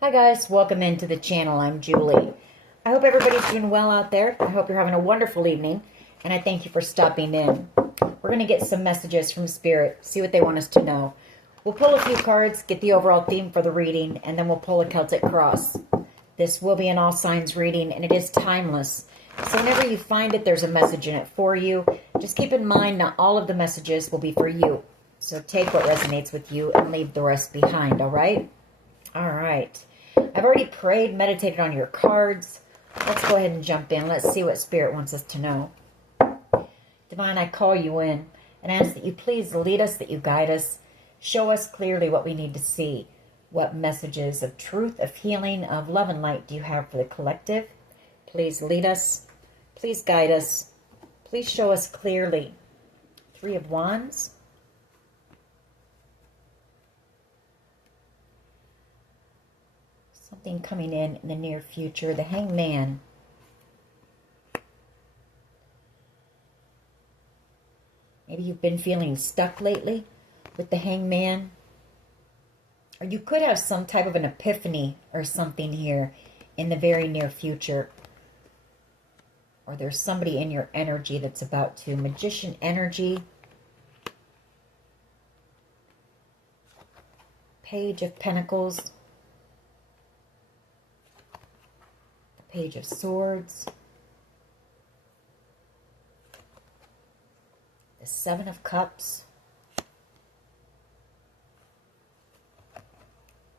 Hi guys, welcome into the channel. I'm Julie. I hope everybody's doing well out there. I hope you're having a wonderful evening, and I thank you for stopping in. We're going to get some messages from Spirit, see what they want us to know. We'll pull a few cards, get the overall theme for the reading, and then we'll pull a Celtic cross. This will be an all signs reading, and it is timeless. So whenever you find it, there's a message in it for you. Just keep in mind, not all of the messages will be for you. So take what resonates with you and leave the rest behind, all right? All right. I've already prayed, meditated on your cards. Let's go ahead and jump in. Let's see what Spirit wants us to know. Divine, I call you in and ask that you please lead us, that you guide us. Show us clearly what we need to see. What messages of truth, of healing, of love and light do you have for the collective? Please lead us. Please guide us. Please show us clearly. Three of Wands. Something coming in the near future. The Hangman. Maybe you've been feeling stuck lately with the Hangman. Or you could have some type of an epiphany or something here in the very near future. Or there's somebody in your energy that's about to. Magician energy. Page of Pentacles. Page of Swords, the Seven of Cups,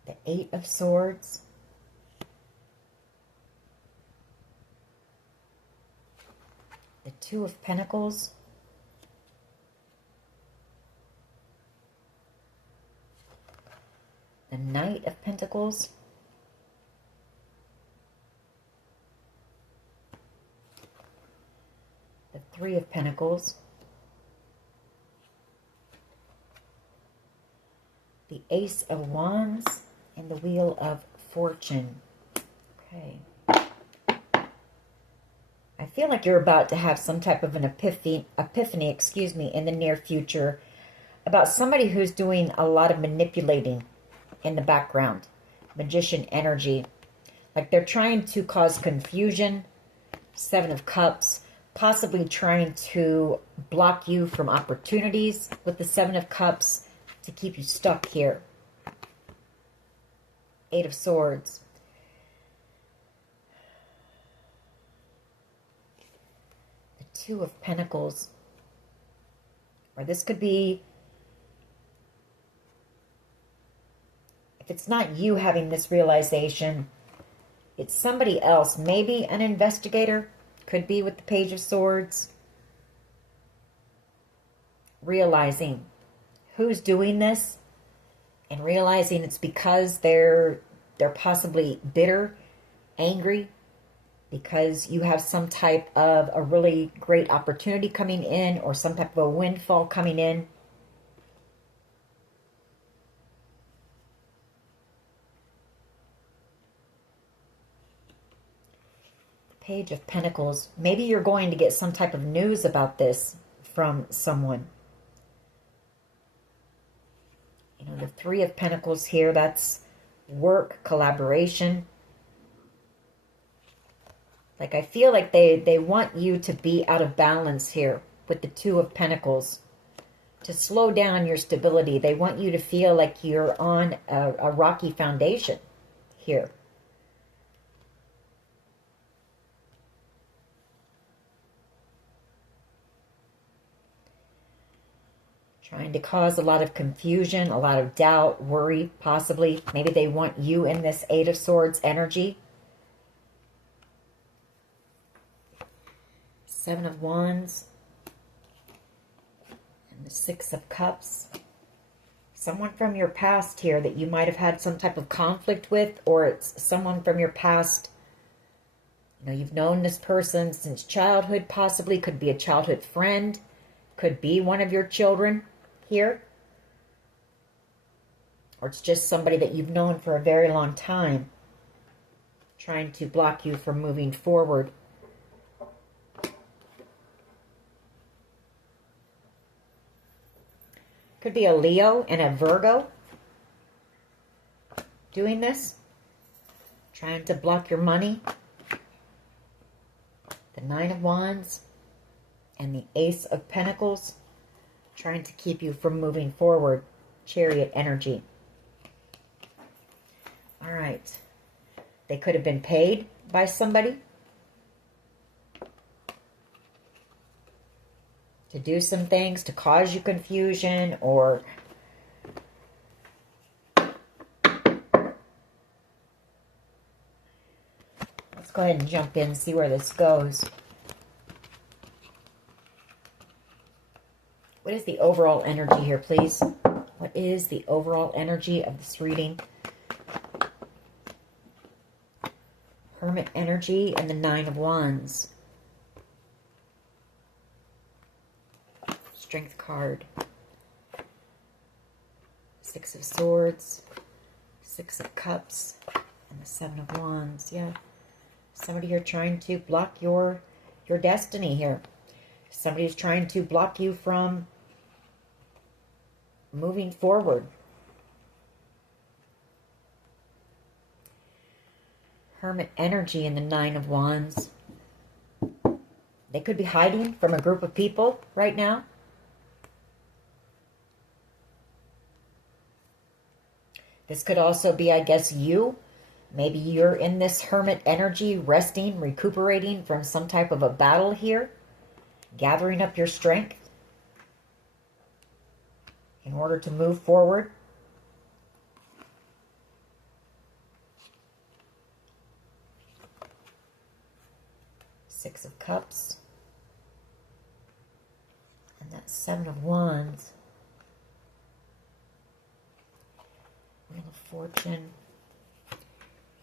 the Eight of Swords, the Two of Pentacles, the Knight of Pentacles, the Three of Pentacles, the Ace of Wands, and the Wheel of Fortune. Okay. I feel like you're about to have some type of an epiphany, in the near future about somebody who's doing a lot of manipulating in the background. Magician energy. Like they're trying to cause confusion. Seven of Cups. Possibly trying to block you from opportunities with the Seven of Cups to keep you stuck here. Eight of Swords. The Two of Pentacles. Or this could be, if it's not you having this realization, it's somebody else. Maybe an investigator. Could be with the Page of Swords. Realizing who's doing this and realizing it's because they're possibly bitter, angry, because you have some type of a really great opportunity coming in or some type of a windfall coming in. Page of Pentacles. Maybe you're going to get some type of news about this from someone. You know, the Three of Pentacles here, that's work, collaboration. Like I feel like they want you to be out of balance here with the Two of Pentacles. To slow down your stability. They want you to feel like you're on a rocky foundation here. Trying to cause a lot of confusion, a lot of doubt, worry, possibly. Maybe they want you in this Eight of Swords energy. Seven of Wands. And the Six of Cups. Someone from your past here that you might have had some type of conflict with, or it's someone from your past. You know, you've known this person since childhood, possibly. Could be a childhood friend. Could be one of your children here. Or it's just somebody that you've known for a very long time. Trying to block you from moving forward. Could be a Leo and a Virgo doing this. trying to block your money. The Nine of Wands and the Ace of Pentacles, trying to keep you from moving forward. Chariot energy. All right. They could have been paid by somebody to do some things to cause you confusion, or let's go ahead and jump in and see where this goes. What is the overall energy here, please? What is the overall energy of this reading? Hermit energy and the Nine of Wands. Strength card. Six of Swords. Six of Cups. And the Seven of Wands. Yeah. Somebody here trying to block your destiny here. Somebody's trying to block you from moving forward. Hermit energy and the Nine of Wands. They could be hiding from a group of people right now. This could also be, I guess, you. Maybe you're in this hermit energy, resting, recuperating from some type of a battle here. Gathering up your strength in order to move forward. Six of Cups. And that Seven of Wands. Wheel of Fortune.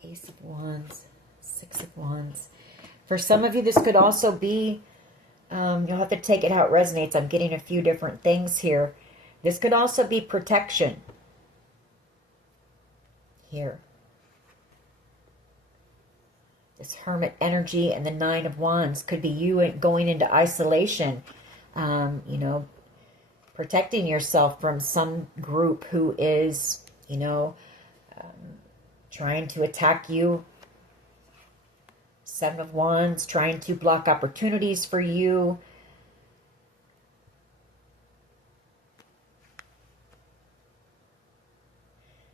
Ace of Wands. Six of Wands. For some of you, this could also be, you'll have to take it how it resonates. I'm getting a few different things here. This could also be protection. Here. This Hermit energy and the Nine of Wands could be you going into isolation. You know, protecting yourself from some group who is, you know, trying to attack you. Seven of Wands, trying to block opportunities for you.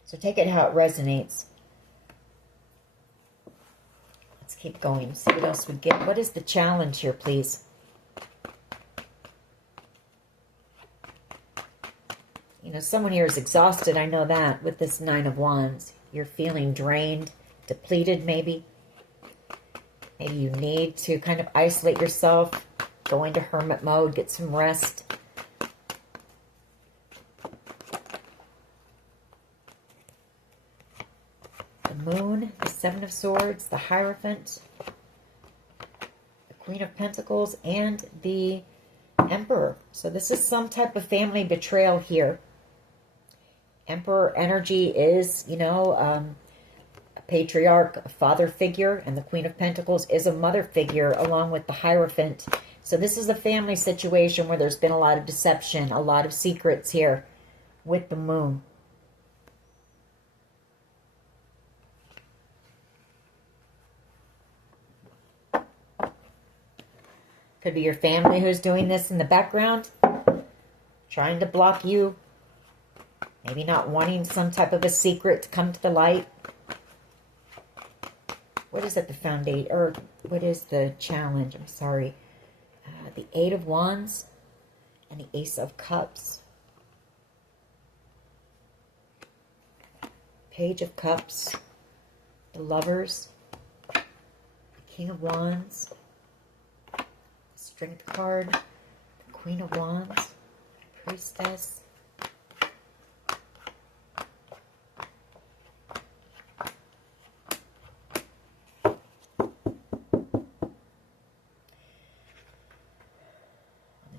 So take it how it resonates. Let's keep going. See what else we get. What is the challenge here, please? You know, someone here is exhausted. I know that with this Nine of Wands. You're feeling drained, depleted maybe. Maybe you need to kind of isolate yourself, go into hermit mode, get some rest. The Moon, the Seven of Swords, the Hierophant, the Queen of Pentacles, and the Emperor. So this is some type of family betrayal here. Emperor energy is, you know, a patriarch, a father figure, and the Queen of Pentacles is a mother figure along with the Hierophant. So this is a family situation where there's been a lot of deception, a lot of secrets here with the Moon. Could be your family who's doing this in the background, trying to block you. Maybe not wanting some type of a secret to come to the light. What is it, the foundation, or what is the challenge? I'm sorry. The Eight of Wands and the Ace of Cups. Page of Cups. The Lovers. The King of Wands. Strength card. The Queen of Wands. Priestess.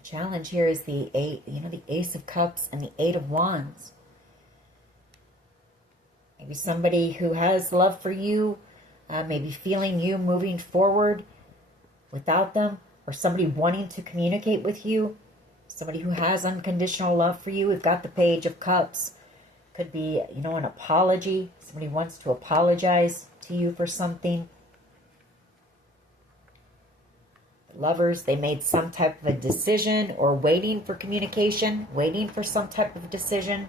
Challenge here is the eight, you know, the Ace of Cups and the Eight of Wands. Maybe somebody who has love for you, maybe feeling you moving forward without them, or somebody wanting to communicate with you, somebody who has unconditional love for you. We've got the Page of Cups. Could be, you know, an apology. Somebody wants to apologize to you for something. Lovers, they made some type of a decision or waiting for communication, waiting for some type of decision.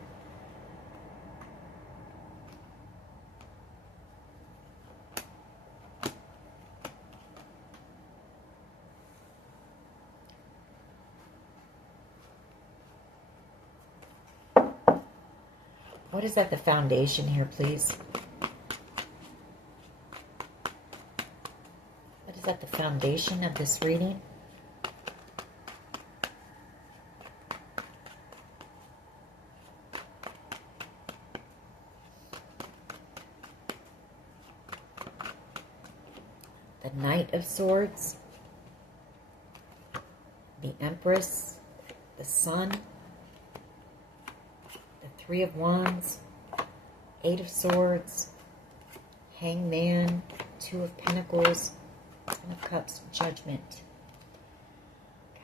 What is at the foundation here, please? What is at the foundation of this reading? The Knight of Swords, the Empress, the Sun, the Three of Wands, Eight of Swords, Hangman, Two of Pentacles, Ten of Cups, Judgment. Okay.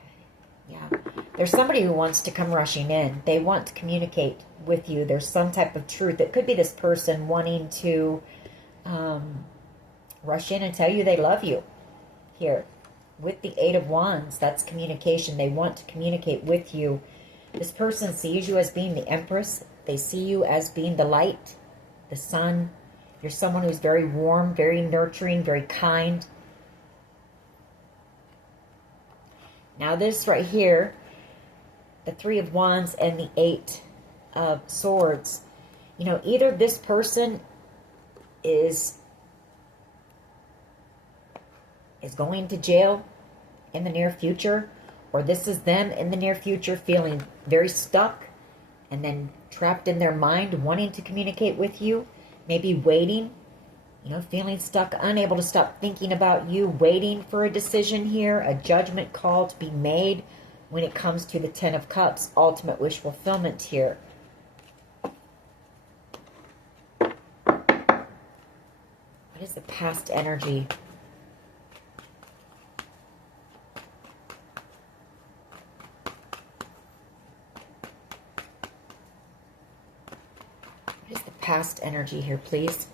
Yeah. There's somebody who wants to come rushing in. They want to communicate with you. There's some type of truth. It could be this person wanting to rush in and tell you they love you. Here, with the Eight of Wands, that's communication. They want to communicate with you. This person sees you as being the Empress. They see you as being the light, the sun. You're someone who's very warm, very nurturing, very kind. Now this right here, the Three of Wands and the Eight of Swords, you know, either this person is going to jail in the near future, or this is them in the near future feeling very stuck and then trapped in their mind, wanting to communicate with you, maybe waiting, you know, feeling stuck, unable to stop thinking about you, waiting for a decision here, a judgment call to be made when it comes to the Ten of Cups, ultimate wish fulfillment here. What is the past energy? What is the past energy here, please?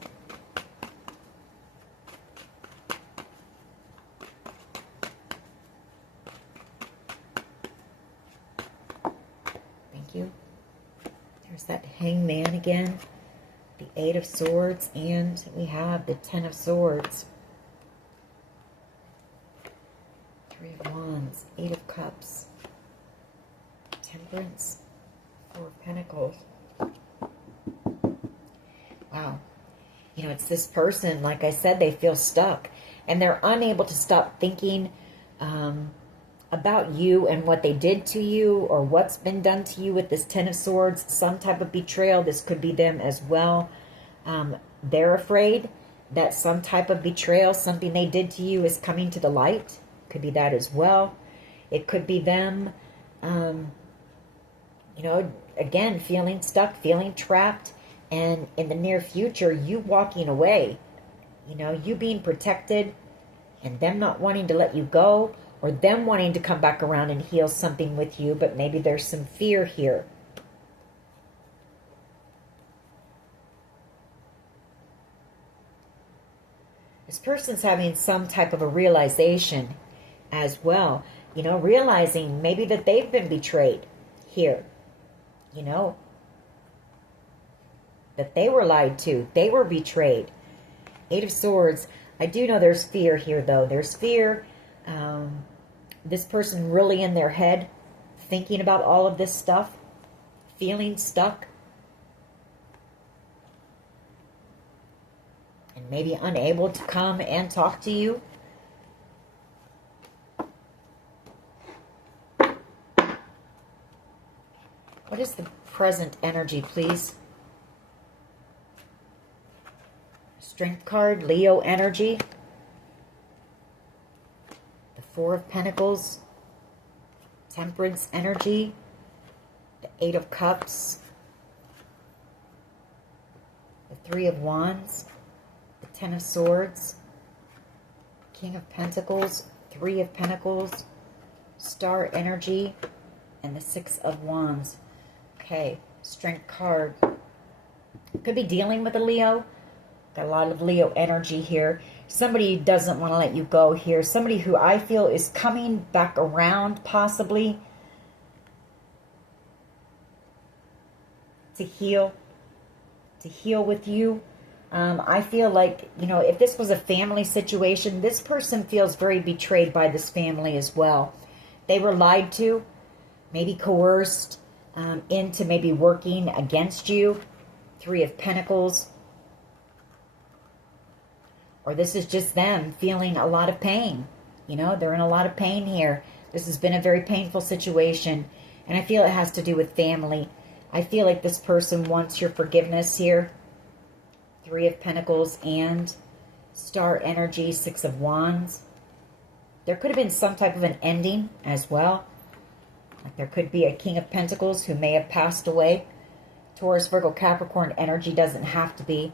Thank you. There's that Hangman again, the Eight of Swords, and we have the Ten of Swords. Three of Wands, Eight of Cups, Temperance, Four of Pentacles. Wow. You know, it's this person, like I said, they feel stuck. And they're unable to stop thinking about you and what they did to you or what's been done to you with this Ten of Swords. Some type of betrayal. This could be them as well. They're afraid that some type of betrayal, something they did to you, is coming to the light. Could be that as well. It could be them, you know, again, feeling stuck, feeling trapped. And in the near future, you walking away, you know, you being protected and them not wanting to let you go, or them wanting to come back around and heal something with you, but maybe there's some fear here. This person's having some type of a realization as well, you know, realizing maybe that they've been betrayed here, you know, that they were lied to, they were betrayed. Eight of Swords. I do know there's fear here, though. There's fear. This person really in their head, thinking about all of this stuff, feeling stuck, and maybe unable to come and talk to you. What is the present energy, please? Strength card, Leo energy. The Four of Pentacles, Temperance energy, the Eight of Cups, the Three of Wands, the Ten of Swords, King of Pentacles, Three of Pentacles, Star energy, and the Six of Wands. Okay, Strength card. Could be dealing with a Leo. Got a lot of Leo energy here. Somebody doesn't want to let you go here. Somebody who I feel is coming back around, possibly, to heal with you. I feel like, you know, if this was a family situation, this person feels very betrayed by this family as well. They were lied to, maybe coerced into maybe working against you. Three of Pentacles. Or this is just them feeling a lot of pain. You know, they're in a lot of pain here. This has been a very painful situation. And I feel it has to do with family. I feel like this person wants your forgiveness here. Three of Pentacles and Star energy, Six of Wands. There could have been some type of an ending as well. Like there could be a King of Pentacles who may have passed away. Taurus, Virgo, Capricorn energy doesn't have to be.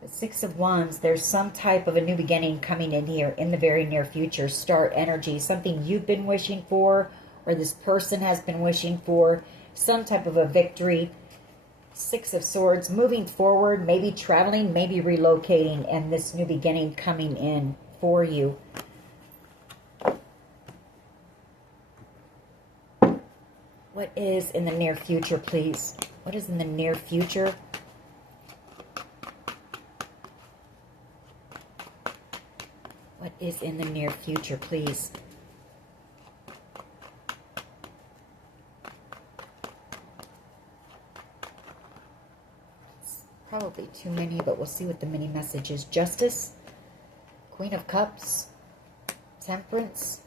The Six of Wands, there's some type of a new beginning coming in here in the very near future. Star energy, something you've been wishing for or this person has been wishing for. Some type of a victory. Six of Swords, moving forward, maybe traveling, maybe relocating, and this new beginning coming in for you. What is in the near future, please? What is in the near future? What is in the near future, please? It's probably too many, but we'll see what the mini message is. Justice, Queen of Cups, Temperance,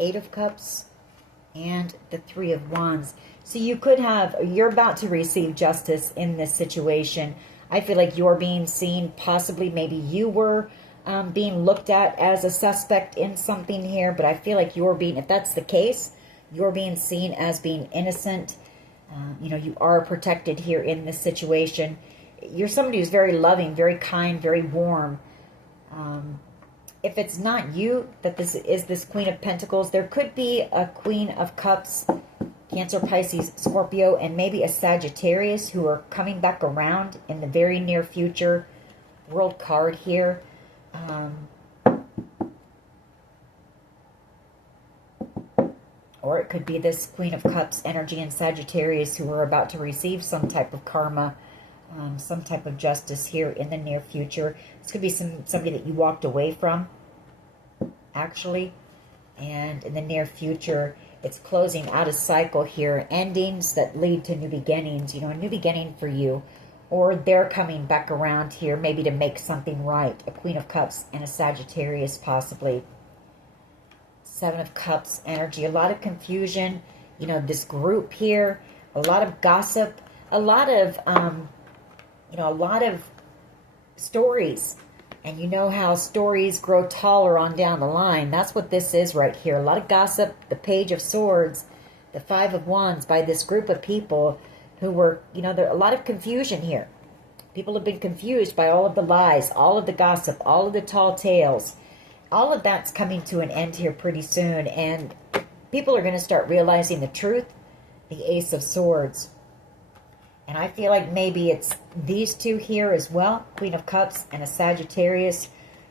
Eight of Cups, and the Three of Wands. So you could have, you're about to receive justice in this situation. I feel like you're being seen, possibly maybe you were being looked at as a suspect in something here, but I feel like you're being, if that's the case, you're being seen as being innocent. You know, you are protected here in this situation. You're somebody who's very loving, very kind, very warm. If it's not you that this is this Queen of Pentacles, there could be a Queen of Cups, Cancer, Pisces, Scorpio, and maybe a Sagittarius who are coming back around in the very near future. World card here. Or it could be this Queen of Cups energy and Sagittarius who are about to receive some type of karma, some type of justice here in the near future. This could be somebody that you walked away from, actually. And in the near future, it's closing out a cycle here. Endings that lead to new beginnings. You know, a new beginning for you. Or they're coming back around here, maybe to make something right. A Queen of Cups and a Sagittarius, possibly. Seven of Cups energy. A lot of confusion. You know, this group here. A lot of gossip. A lot of, you know, a lot of stories. And you know how stories grow taller on down the line. That's what this is right here. A lot of gossip. The Page of Swords. The Five of Wands by this group of people who were, you know, there's a lot of confusion here. People have been confused by all of the lies, all of the gossip, all of the tall tales. All of that's coming to an end here pretty soon. And people are going to start realizing the truth. The Ace of Swords. And I feel like maybe it's these two here as well. Queen of Cups and a Sagittarius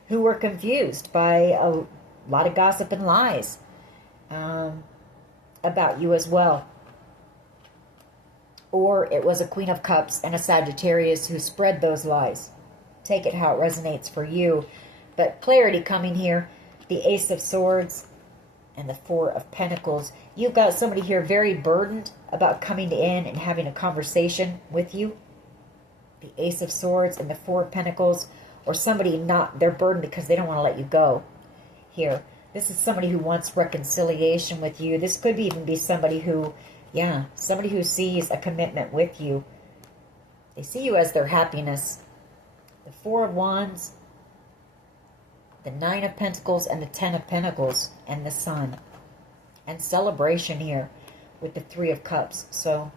who were confused by a lot of gossip and lies about you as well. Or it was a Queen of Cups and a Sagittarius who spread those lies. Take it how it resonates for you. But clarity coming here. The Ace of Swords and the Four of Pentacles. You've got somebody here very burdened about coming in and having a conversation with you. The Ace of Swords and the Four of Pentacles. Or somebody not, they're burdened because they don't want to let you go here. This is somebody who wants reconciliation with you. This could even be somebody who, yeah, somebody who sees a commitment with you. They see you as their happiness. The Four of Wands, the Nine of Pentacles, and the Ten of Pentacles, and the Sun. And celebration here with the Three of Cups. So,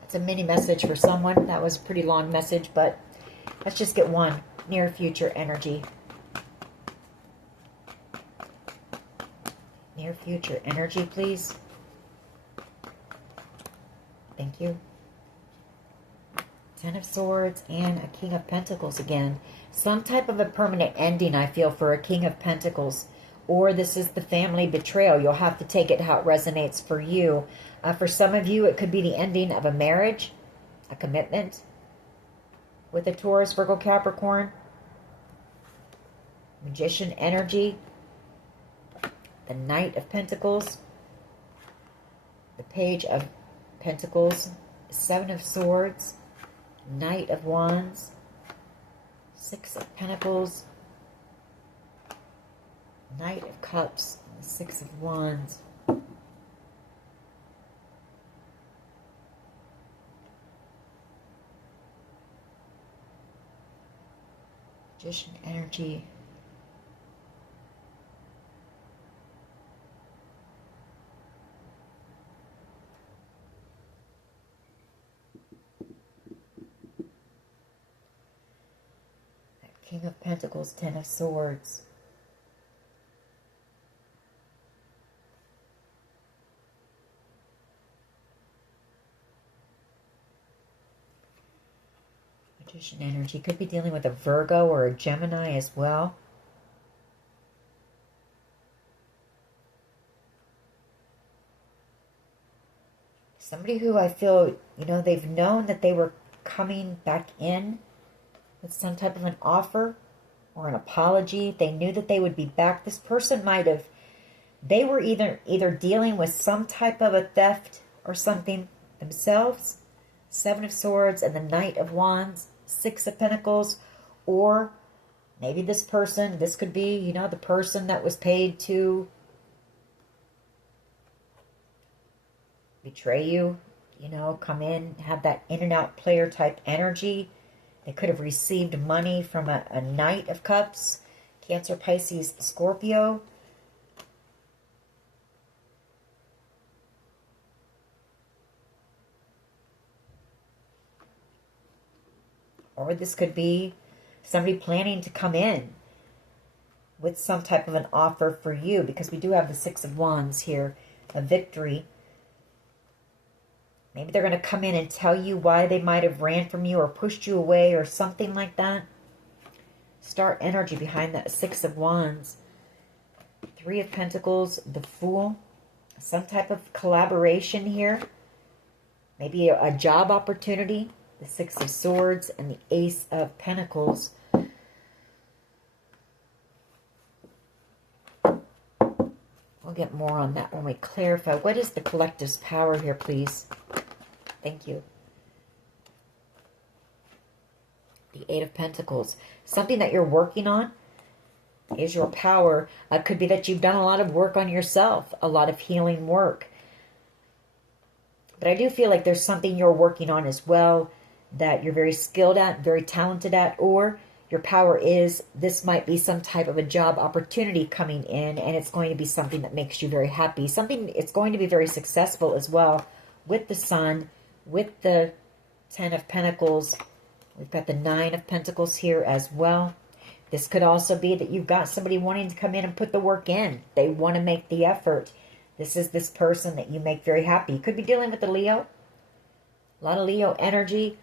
that's a mini message for someone. That was a pretty long message, but Let's just get one. Near future energy. Near future energy, please. Thank you. Ten of Swords and a King of Pentacles again. Some type of a permanent ending, I feel, for a King of Pentacles. Or this is the family betrayal. You'll have to take it how it resonates for you. For some of you, it could be the ending of a marriage, a commitment with a Taurus, Virgo, Capricorn. Magician energy. The Knight of Pentacles. The Page of Pentacles. Seven of Swords. Knight of Wands. Six of Pentacles. Knight of Cups. And the Six of Wands. Magician energy. King of Pentacles, Ten of Swords. Magician energy. Could be dealing with a Virgo or a Gemini as well. Somebody who I feel, you know, they've known that they were coming back in with some type of an offer or an apology. They knew that they would be back. This person might have, they were either dealing with some type of a theft or something themselves. Seven of Swords and the Knight of Wands, Six of Pentacles, or maybe this person, this could be, you know, the person that was paid to betray you, you know, come in, have that in and out player type energy. They could have received money from a Knight of Cups, Cancer, Pisces, Scorpio. Or this could be somebody planning to come in with some type of an offer for you, because we do have the Six of Wands here, a victory. Maybe they're going to come in and tell you why they might have ran from you or pushed you away or something like that. Star energy behind that Six of Wands. Three of Pentacles, the Fool. Some type of collaboration here. Maybe a job opportunity. The Six of Swords and the Ace of Pentacles. We'll get more on that when we clarify. What is the collective's power here, please? Thank you. The Eight of Pentacles. Something that you're working on is your power. Could be that you've done a lot of work on yourself, a lot of healing work. But I do feel like there's something you're working on as well that you're very skilled at, very talented at, or your power is this might be some type of a job opportunity coming in, and it's going to be something that makes you very happy. Something, it's going to be very successful as well with the Sun, with the Ten of Pentacles. We've got the Nine of Pentacles here as well. This could also be that you've got somebody wanting to come in and put the work in. They want to make the effort. This is this person that you make very happy. You could be dealing with a Leo. A lot of Leo energy.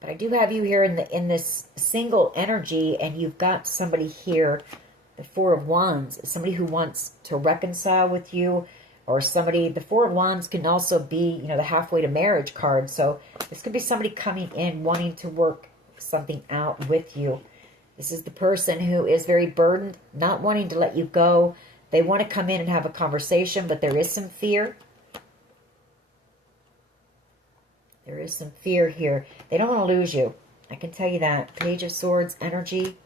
But I do have you here in this single energy, and you've got somebody here, the Four of Wands, somebody who wants to reconcile with you, or somebody, the Four of Wands can also be, you know, the halfway to marriage card. So this could be somebody coming in wanting to work something out with you. This is the person who is very burdened, not wanting to let you go. They want to come in and have a conversation, but there is some fear. There is some fear here. They don't want to lose you. I can tell you that. Page of Swords energy.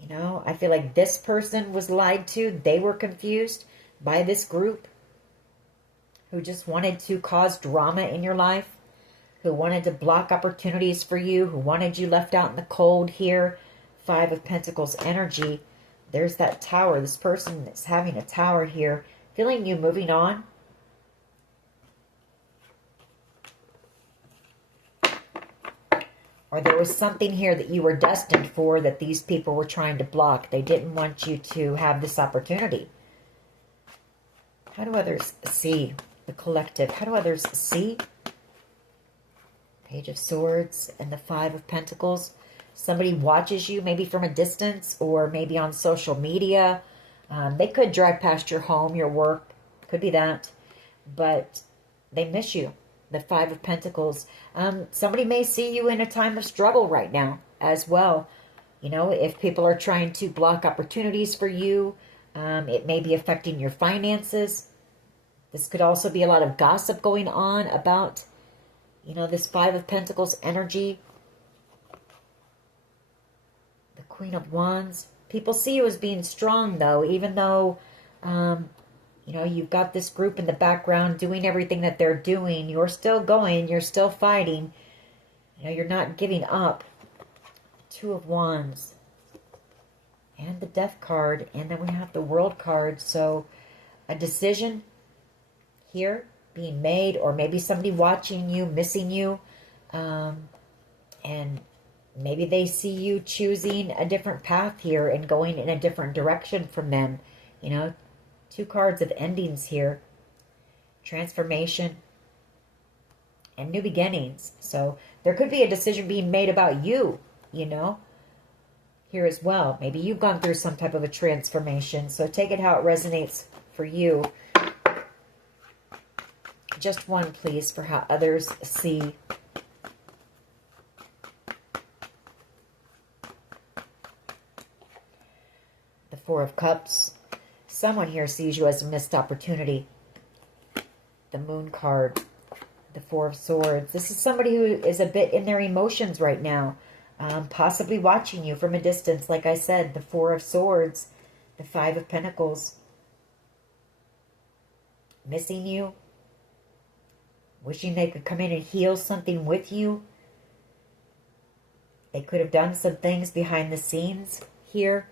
You know, I feel like this person was lied to. They were confused by this group who just wanted to cause drama in your life, who wanted to block opportunities for you, who wanted you left out in the cold here. Five of Pentacles energy. There's that Tower. This person that's having a Tower here, feeling you moving on. Or there was something here that you were destined for that these people were trying to block. They didn't want you to have this opportunity. How do others see the collective? How do others see? Page of Swords and the Five of Pentacles. Somebody watches you maybe from a distance or maybe on social media. They could drive past your home, your work. Could be that. But they miss you. The Five of Pentacles. Somebody may see you in a time of struggle right now as well. You know, if people are trying to block opportunities for you, it may be affecting your finances. This could also be a lot of gossip going on about, you know, this Five of Pentacles energy. The Queen of Wands. People see you as being strong, though, even though, you know, you've got this group in the background doing everything that they're doing. You're still going. You're still fighting. You know, you're not giving up. Two of Wands. And the Death card. And then we have the World card. So, a decision here being made. Or maybe somebody watching you, missing you. And maybe they see you choosing a different path here and going in a different direction from them. You know, two cards of endings here. Transformation and new beginnings. So there could be a decision being made about you, you know, here as well. Maybe you've gone through some type of a transformation. So take it how it resonates for you. Just one, please, for how others see. The Four of Cups. Someone here sees you as a missed opportunity. The Moon card. The Four of Swords. This is somebody who is a bit in their emotions right now. Possibly watching you from a distance. Like I said, the Four of Swords. The Five of Pentacles. Missing you. Wishing they could come in and heal something with you. They could have done some things behind the scenes here.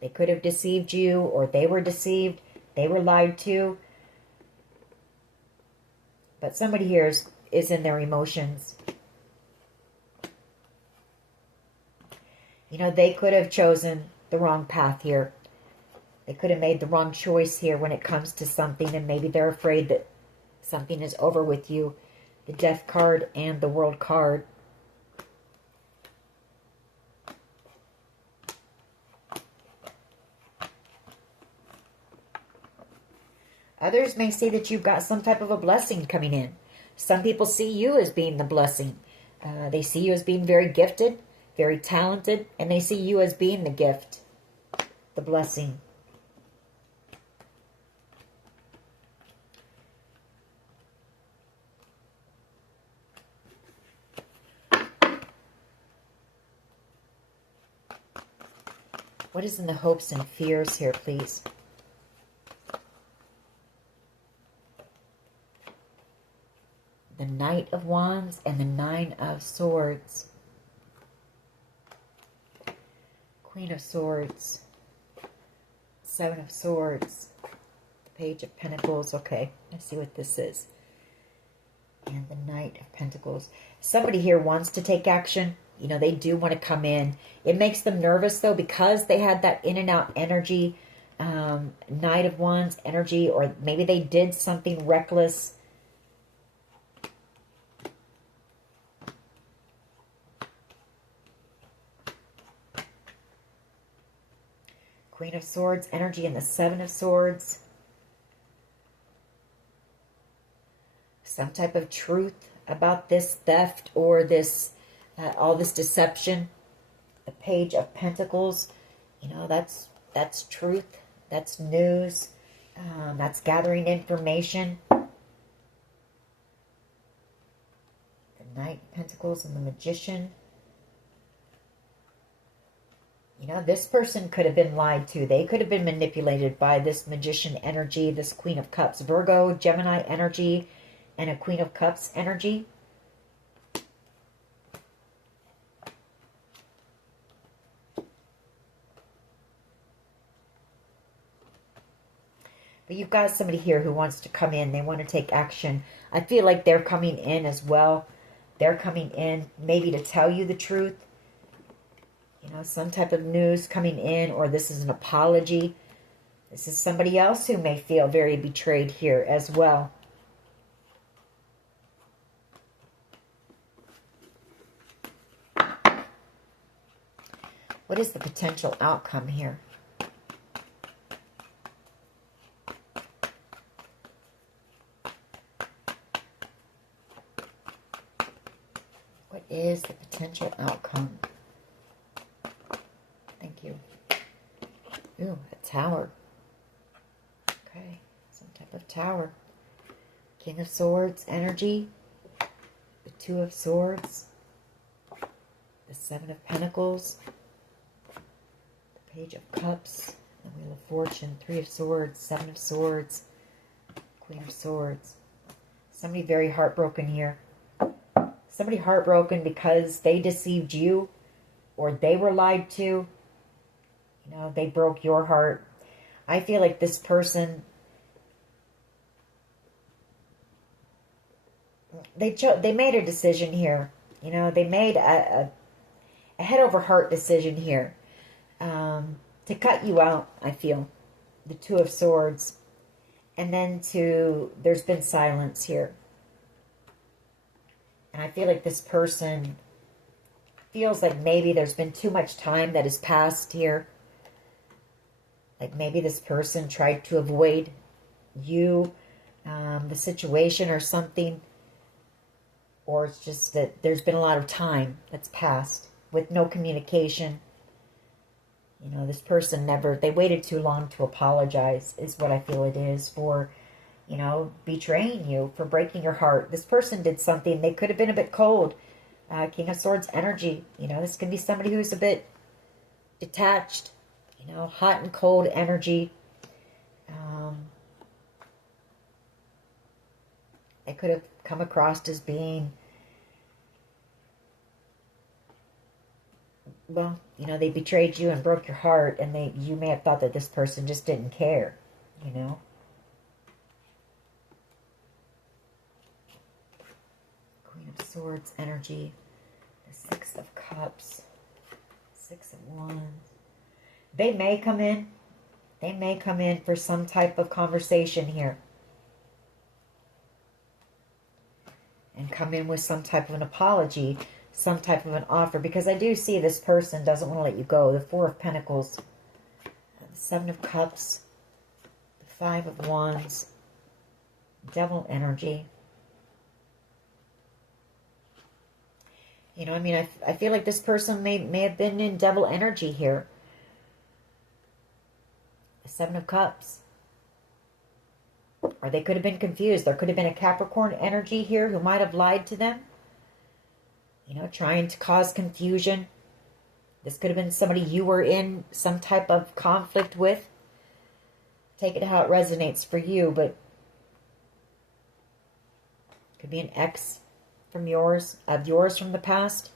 They could have deceived you, or they were deceived. They were lied to. But somebody here is in their emotions. You know, they could have chosen the wrong path here. They could have made the wrong choice here when it comes to something, and maybe they're afraid that something is over with you. The Death card and the World card. Others may see that you've got some type of a blessing coming in. Some people see you as being the blessing. They see you as being very gifted, very talented, and they see you as being the gift, the blessing. What is in the hopes and fears here, please? The Knight of Wands and the Nine of Swords. Queen of Swords. Seven of Swords. The Page of Pentacles. Okay, let's see what this is. And the Knight of Pentacles. Somebody here wants to take action. You know, they do want to come in. It makes them nervous, though, because they had that in and out energy. Knight of Wands energy. Or maybe they did something reckless. Queen of Swords energy and the Seven of Swords. Some type of truth about this theft or this, all this deception. The Page of Pentacles. You know, that's truth. That's news. That's gathering information. The Knight of Pentacles and the Magician. You know, this person could have been lied to. They could have been manipulated by this Magician energy, this Queen of Cups, Virgo, Gemini energy, and a Queen of Cups energy. But you've got somebody here who wants to come in. They want to take action. I feel like they're coming in as well. They're coming in maybe to tell you the truth. You know, some type of news coming in, or this is an apology. This is somebody else who may feel very betrayed here as well. What is the potential outcome here? What is the potential outcome? Thank you. Ooh, a tower. Okay, some type of tower. King of Swords, energy. The Two of Swords. The Seven of Pentacles. The Page of Cups. The Wheel of Fortune. Three of Swords. Seven of Swords. Queen of Swords. Somebody very heartbroken here. Somebody heartbroken because they deceived you, or they were lied to. You know, they broke your heart. I feel like this person, they made a decision here. You know, they made a head over heart decision here to cut you out, I feel. The Two of Swords. And then there's been silence here. And I feel like this person feels like maybe there's been too much time that has passed here. Like maybe this person tried to avoid you, the situation or something. Or it's just that there's been a lot of time that's passed with no communication. You know, this person they waited too long to apologize is what I feel it is for, you know, betraying you, for breaking your heart. This person did something. They could have been a bit cold. King of Swords energy. You know, this can be somebody who's a bit detached. You know, hot and cold energy. They could have come across as being, well, you know, they betrayed you and broke your heart, and you may have thought that this person just didn't care, you know. Queen of Swords energy. The Six of Cups. Six of Wands. They may come in. They may come in for some type of conversation here. And come in with some type of an apology, some type of an offer. Because I do see this person doesn't want to let you go. The Four of Pentacles. The Seven of Cups. The Five of Wands. Devil energy. You know, I mean, I feel like this person may have been in devil energy here. The Seven of Cups. Or they could have been confused. There could have been a Capricorn energy here who might have lied to them. You know, trying to cause confusion. This could have been somebody you were in some type of conflict with. Take it how it resonates for you, but it could be an ex from yours from the past.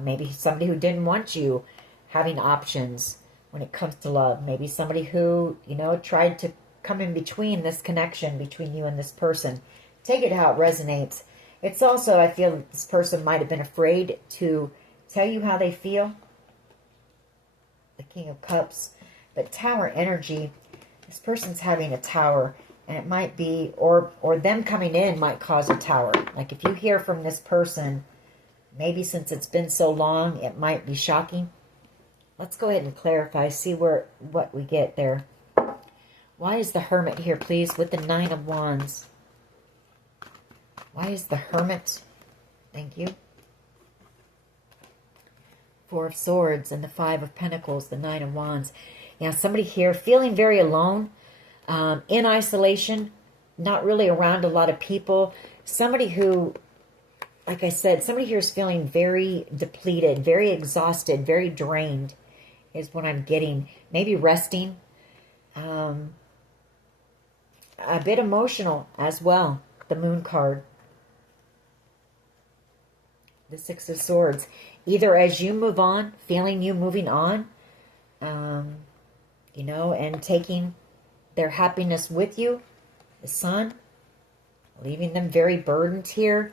Maybe somebody who didn't want you having options when it comes to love. Maybe somebody who, you know, tried to come in between this connection between you and this person. Take it how it resonates. It's also, I feel that this person might have been afraid to tell you how they feel. The King of Cups. But Tower energy, this person's having a tower, and it might be, or them coming in might cause a tower. Like if you hear from this person, maybe since it's been so long, it might be shocking. Let's go ahead and clarify, see what we get there. Why is the Hermit here, please, with the Nine of Wands? Why is the Hermit? Thank you. Four of Swords and the Five of Pentacles, the Nine of Wands. Yeah, somebody here feeling very alone, in isolation, not really around a lot of people. Somebody who, like I said, somebody here is feeling very depleted, very exhausted, very drained is what I'm getting. Maybe resting. A bit emotional as well. The Moon card. The Six of Swords. Either as you move on, feeling you moving on, you know, and taking their happiness with you. The Sun. Leaving them very burdened here.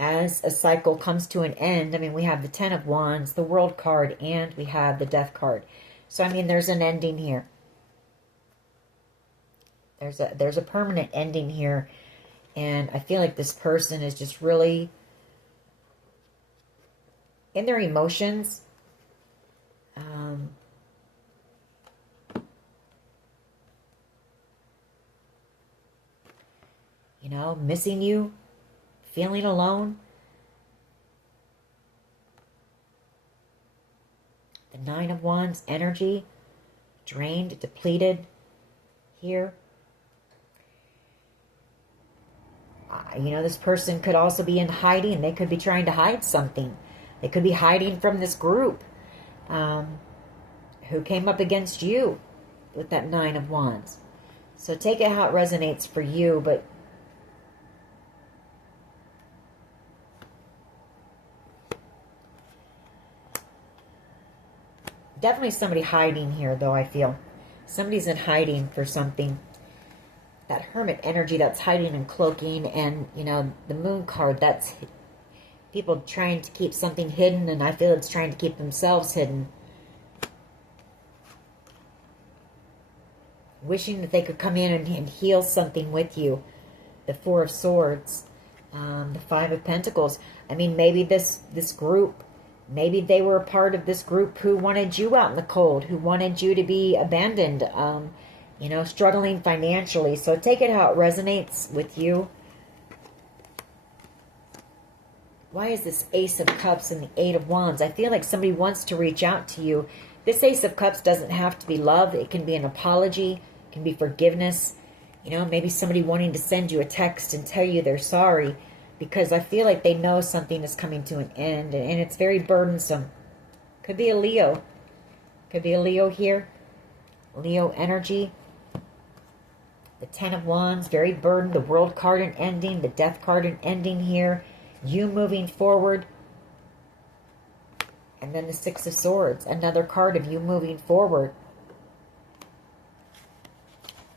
as a cycle comes to an end, I mean, we have the Ten of Wands, the World card, and we have the Death card. So, I mean, there's an ending here. There's a permanent ending here. And I feel like this person is just really in their emotions. You know, missing you, feeling alone. The Nine of Wands energy, drained, depleted here. You know, this person could also be in hiding. They could be trying to hide something. They could be hiding from this group who came up against you with that Nine of Wands. So take it how it resonates for you, but definitely somebody hiding here, though, I feel. Somebody's in hiding for something. That Hermit energy, that's hiding and cloaking. And, you know, the Moon card, that's people trying to keep something hidden. And I feel it's trying to keep themselves hidden. Wishing that they could come in and heal something with you. The Four of Swords. The Five of Pentacles. I mean, maybe this group, maybe they were a part of this group who wanted you out in the cold, who wanted you to be abandoned, you know, struggling financially. So take it how it resonates with you. Why is this Ace of Cups and the Eight of Wands? I feel like somebody wants to reach out to you. This Ace of Cups doesn't have to be love. It can be an apology. It can be forgiveness. You know, maybe somebody wanting to send you a text and tell you they're sorry. Because I feel like they know something is coming to an end. And it's very burdensome. Could be a Leo. Could be a Leo here. Leo energy. The Ten of Wands, very burdened. The World card and ending. The Death card and ending here. You moving forward. And then the Six of Swords. Another card of you moving forward.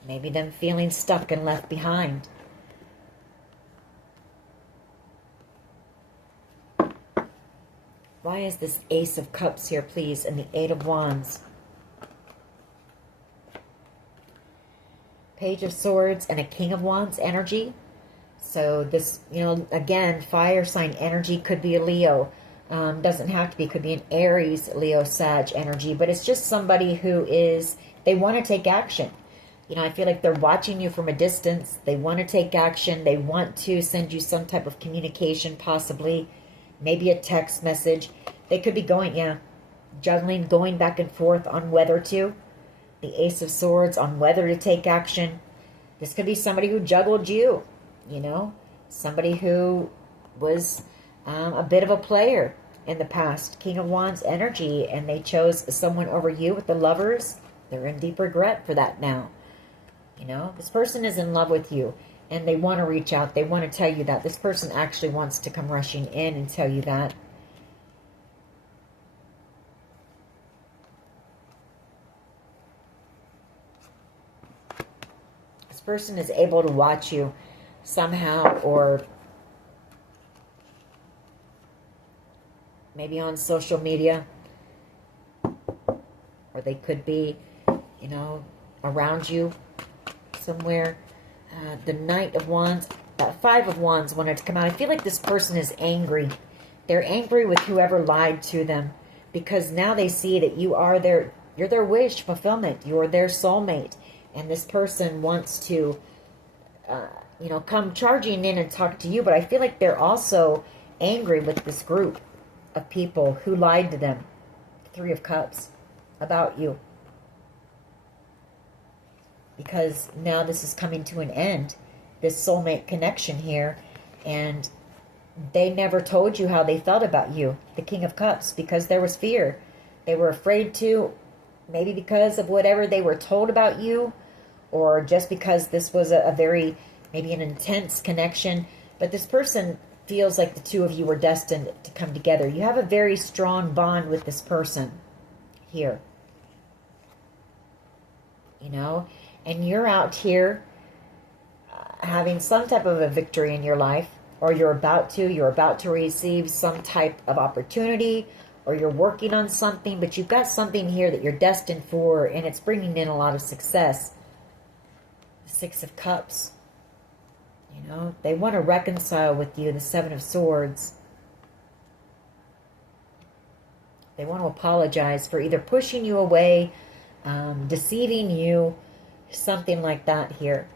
Maybe them feeling stuck and left behind. Why is this Ace of Cups here, please, and the Eight of Wands? Page of Swords and a King of Wands energy. So this, you know, again, fire sign energy could be a Leo. Doesn't have to be. Could be an Aries, Leo, Sag energy. But it's just somebody who is, they want to take action. You know, I feel like they're watching you from a distance. They want to take action. They want to send you some type of communication, possibly. Maybe a text message. They could be going, yeah, juggling, going back and forth on whether to. The Ace of Swords on whether to take action. This could be somebody who juggled you, you know. Somebody who was a bit of a player in the past. King of Wands energy, and they chose someone over you with the Lovers. They're in deep regret for that now. You know, this person is in love with you. And they want to reach out. They want to tell you that. This person actually wants to come rushing in and tell you that. This person is able to watch you somehow, or maybe on social media. Or they could be, you know, around you somewhere. The Knight of Wands, Five of Wands wanted to come out. I feel like this person is angry. They're angry with whoever lied to them, because now they see that you are you're their wish fulfillment. You're their soulmate, and this person wants to, you know, come charging in and talk to you. But I feel like they're also angry with this group of people who lied to them. Three of Cups about you. Because now this is coming to an end, this soulmate connection here, and they never told you how they felt about you, the King of Cups, because there was fear. They were afraid to, maybe because of whatever they were told about you, or just because this was a very, maybe an intense connection. But this person feels like the two of you were destined to come together. You have a very strong bond with this person here. You know? And you're out here having some type of a victory in your life, or you're about to receive some type of opportunity, or you're working on something, but you've got something here that you're destined for, and it's bringing in a lot of success. The Six of Cups. You know, they want to reconcile with you, the Seven of Swords. They want to apologize for either pushing you away, deceiving you, something like that here.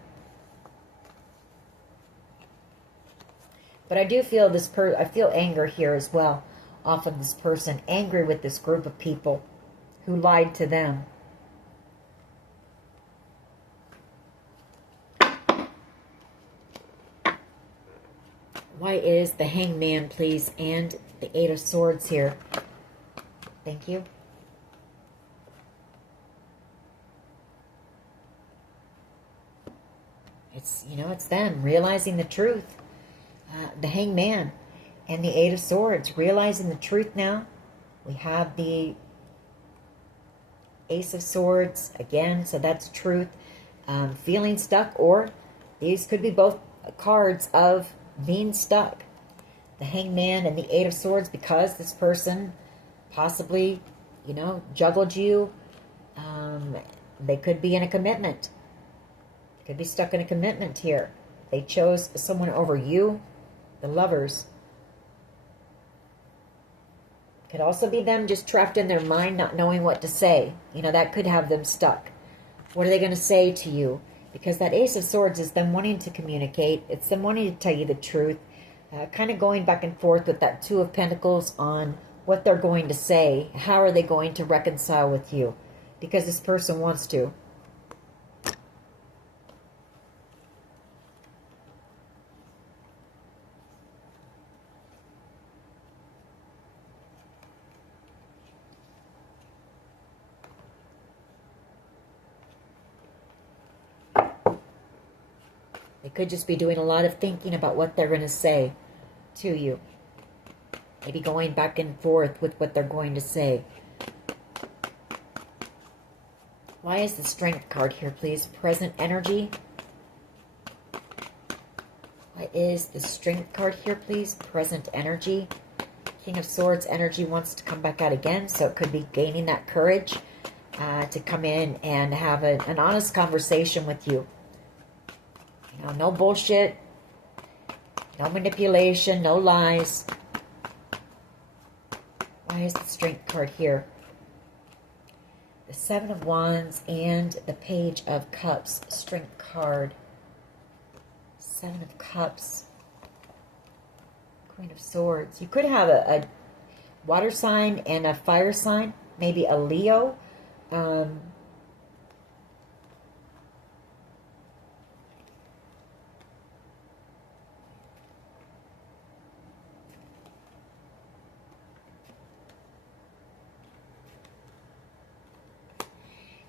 But I do feel I feel anger here as well, off of this person, angry with this group of people who lied to them. Why is the Hangman, please, and the Eight of Swords here? Thank you. It's, you know, it's them realizing the truth. The Hangman and the Eight of Swords, realizing the truth now. We have the Ace of Swords again, so that's truth. Feeling stuck, or these could be both cards of being stuck. The Hangman and the Eight of Swords, because this person possibly, you know, juggled you. They could be in a commitment. Could be stuck in a commitment here. They chose someone over you. The Lovers. Could also be them just trapped in their mind, not knowing what to say. You know, that could have them stuck. What are they going to say to you? Because that Ace of Swords is them wanting to communicate. It's them wanting to tell you the truth. Kind of going back and forth with that Two of Pentacles on what they're going to say. How are they going to reconcile with you? Because this person wants to. They could just be doing a lot of thinking about what they're going to say to you. Maybe going back and forth with what they're going to say. Why is the Strength card here, please? Present energy. Why is the Strength card here, please? Present energy. King of Swords energy wants to come back out again, so it could be gaining that courage to come in and have an honest conversation with you. You know, no bullshit, no manipulation, no lies. Why is the Strength card here? The Seven of Wands and the Page of Cups. Strength card. Seven of Cups. Queen of Swords. You could have a water sign and a fire sign. Maybe a Leo.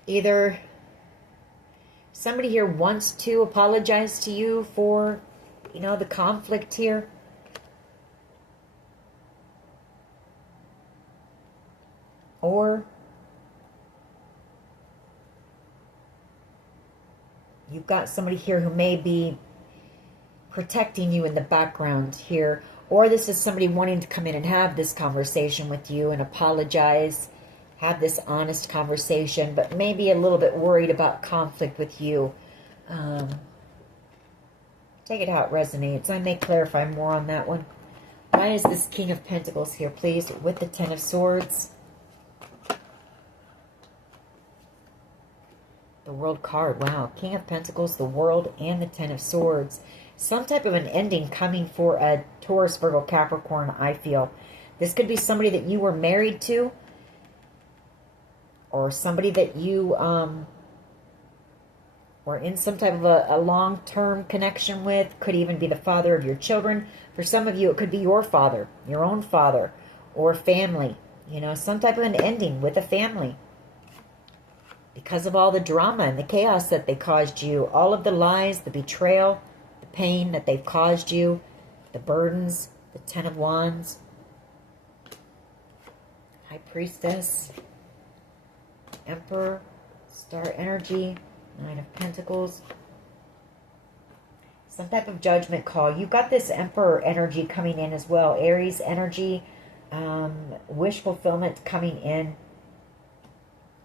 Either somebody here wants to apologize to you for, you know, the conflict here. Or you've got somebody here who may be protecting you in the background here. Or this is somebody wanting to come in and have this conversation with you and apologize. Have this honest conversation, but maybe a little bit worried about conflict with you. Take it how it resonates. I may clarify more on that one. Why is this King of Pentacles here, please, with the Ten of Swords? The World card. Wow. King of Pentacles, the World, and the Ten of Swords. Some type of an ending coming for a Taurus, Virgo, Capricorn, I feel. This could be somebody that you were married to, or somebody that you were in some type of a long-term connection with. Could even be the father of your children. For some of you, it could be your father, your own father, or family. You know, some type of an ending with a family. Because of all the drama and the chaos that they caused you. All of the lies, the betrayal, the pain that they've caused you. The burdens, the Ten of Wands. High Priestess. Emperor, Star Energy, Nine of Pentacles, Some type of judgment call. You've got this Emperor energy coming in as well. Aries energy, wish fulfillment coming in.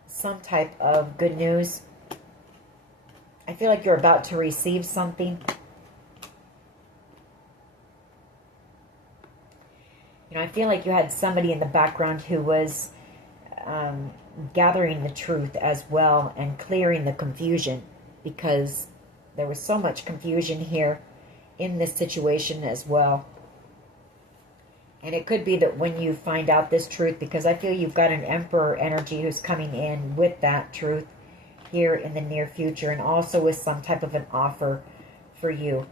Some type of good news. I feel like you're about to receive something. You know, I feel like you had somebody in the background who was gathering the truth as well and clearing the confusion, because there was so much confusion here in this situation as well. And it could be that when you find out this truth, because I feel you've got an Emperor energy who's coming in with that truth here in the near future, and also with some type of an offer for you.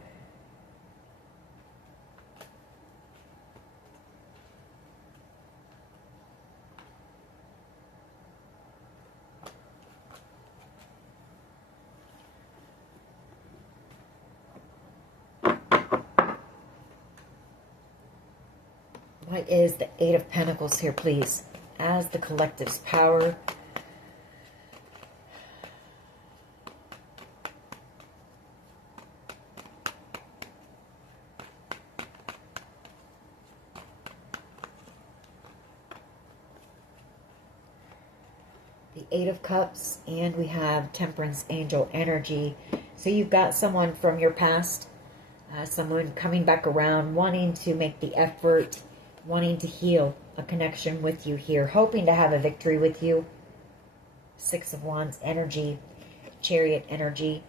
What is the Eight of Pentacles here, please? As the collective's power. The Eight of Cups, and we have Temperance Angel energy. So you've got someone from your past, someone coming back around, wanting to make the effort, wanting to heal a connection with you here, hoping to have a victory with you. Six of Wands energy, Chariot energy.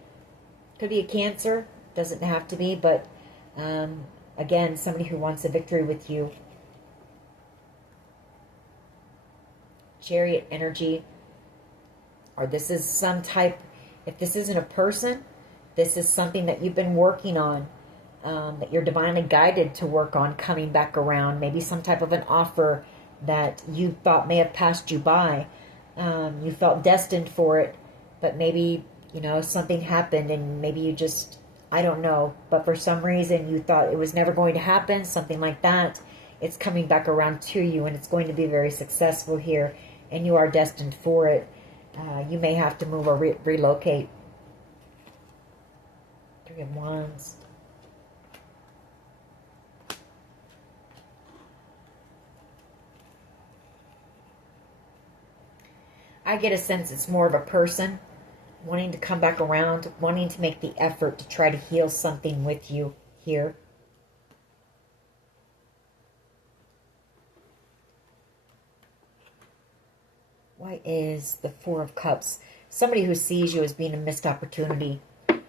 Could be a Cancer, doesn't have to be, but again, somebody who wants a victory with you. Chariot energy, or this is some type, if this isn't a person, this is something that you've been working on. That you're divinely guided to work on coming back around. Maybe some type of an offer that you thought may have passed you by. You felt destined for it, but maybe, you know, something happened and maybe you just, I don't know, but for some reason you thought it was never going to happen, something like that. It's coming back around to you, and it's going to be very successful here, and you are destined for it. You may have to move or relocate. Three of Wands. I get a sense it's more of a person wanting to come back around, wanting to make the effort to try to heal something with you here. Why is the Four of Cups? Somebody who sees you as being a missed opportunity. A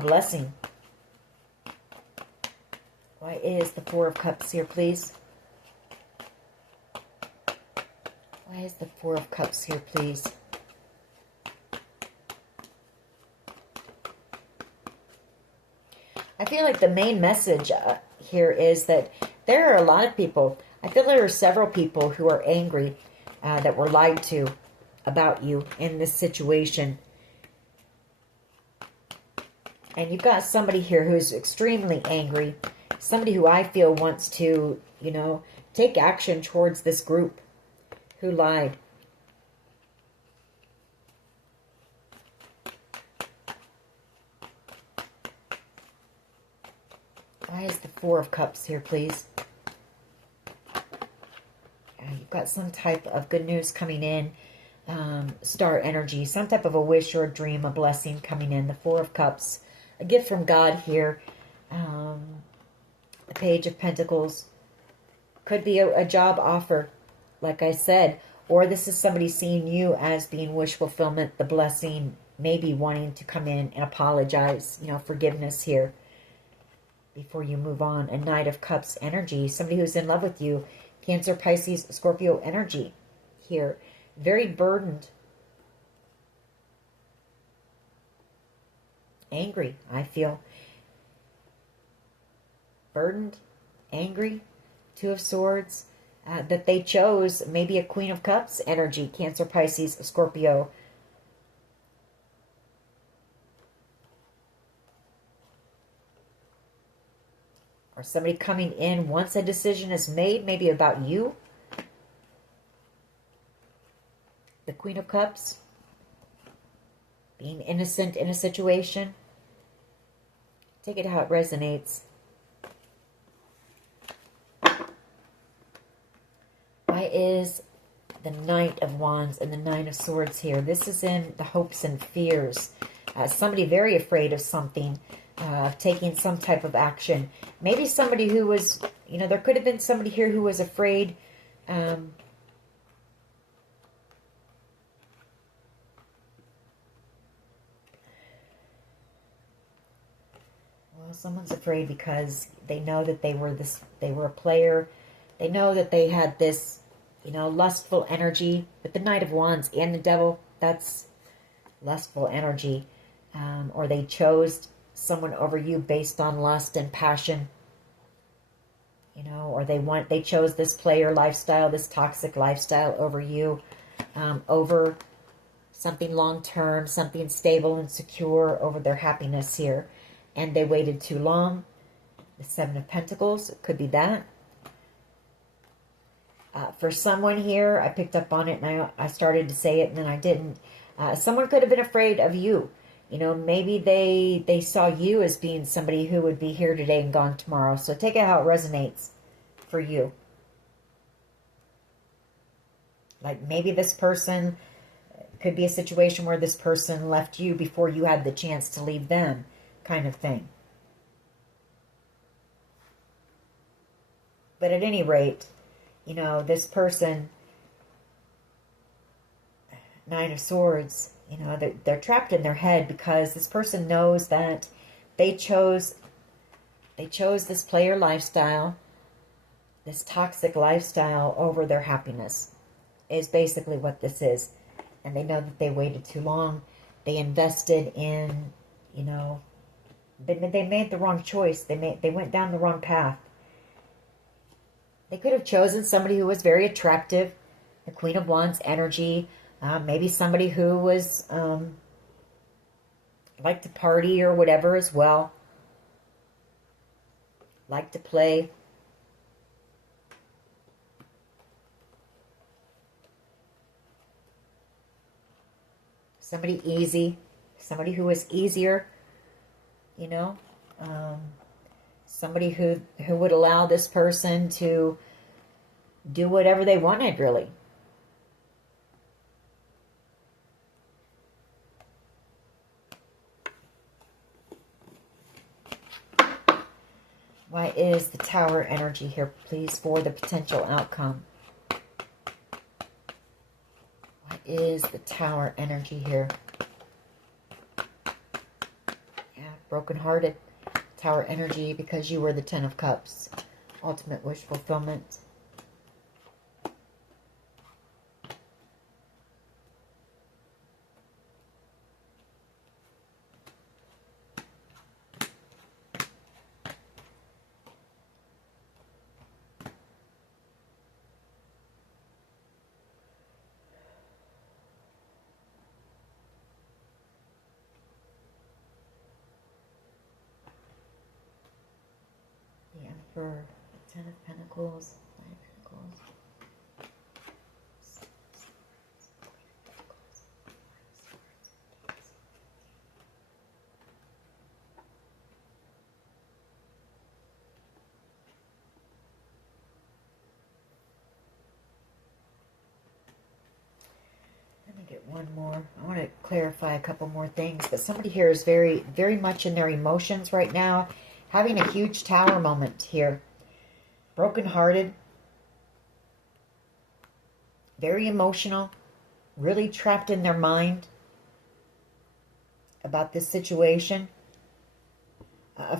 blessing. Why is the Four of Cups here, please? Why is the Four of Cups here, please? I feel like the main message here is that there are a lot of people, I feel there are several people who are angry that were lied to about you in this situation. And you've got somebody here who's extremely angry. Somebody who I feel wants to, you know, take action towards this group who lied. Why is the Four of Cups here, please? You've got some type of good news coming in. Star energy. Some type of a wish or a dream, a blessing coming in. The Four of Cups. A gift from God here. The Page of Pentacles. Could be a job offer, like I said. Or this is somebody seeing you as being wish fulfillment, the blessing, maybe wanting to come in and apologize. You know, forgiveness here before you move on. A Knight of Cups energy. Somebody who's in love with you. Cancer, Pisces, Scorpio energy here. Very burdened. Angry, I feel. Burdened, angry. Two of Swords. That they chose maybe a Queen of Cups energy. Cancer, Pisces, Scorpio. Or somebody coming in once a decision is made, maybe about you. The Queen of Cups. Being innocent in a situation. Take it how it resonates. Why is the Knight of Wands and the Nine of Swords here? This is in the hopes and fears. Somebody very afraid of something, taking some type of action. Maybe somebody who was, you know, there could have been somebody here who was afraid. Well, someone's afraid because they know that they were a player. They know that they had this, you know, lustful energy. But the Knight of Wands and the Devil, that's lustful energy. Or they chose someone over you based on lust and passion. You know, or they chose this player lifestyle, this toxic lifestyle over you, over something long-term, something stable and secure, over their happiness here. And they waited too long. The Seven of Pentacles, it could be that. For someone here, I picked up on it and I started to say it and then I didn't. Someone could have been afraid of you. You know, maybe they saw you as being somebody who would be here today and gone tomorrow. So take it how it resonates for you. Like maybe this person, could be a situation where this person left you before you had the chance to leave them, kind of thing. But at any rate, you know, this person, Nine of Swords, you know, they're trapped in their head because this person knows that they chose this player lifestyle, this toxic lifestyle over their happiness, is basically what this is. And they know that they waited too long. They invested in, you know, they made the wrong choice. They went down the wrong path. They could have chosen somebody who was very attractive, the Queen of Wands energy, maybe somebody who was liked to party or whatever as well, liked to play. Somebody easy, somebody who was easier, you know, somebody who would allow this person to do whatever they wanted, really. Why is the Tower energy here, please, for the potential outcome? What is the Tower energy here? Yeah, brokenhearted. Tower energy because you were the Ten of Cups. Ultimate wish fulfillment. For Ten of Pentacles, Nine of Pentacles. Let me get one more. I want to clarify a couple more things, but somebody here is very, very much in their emotions right now. Having a huge Tower moment here. Brokenhearted. Very emotional. Really trapped in their mind about this situation.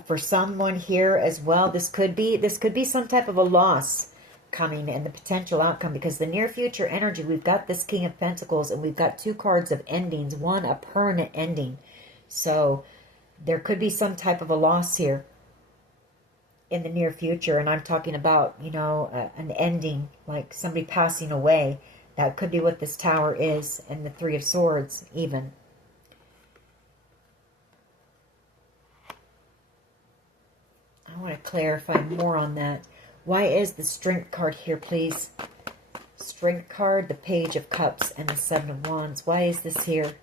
For someone here as well, this could be some type of a loss coming and the potential outcome, because the near future energy, we've got this King of Pentacles and we've got two cards of endings. One, a permanent ending. So there could be some type of a loss here in the near future, and I'm talking about, you know, an ending, like somebody passing away. That could be what this Tower is, and the Three of Swords even. I want to clarify more on that. Why is the Strength card here, please? Strength card, the Page of Cups, and the Seven of Wands. Why is this here?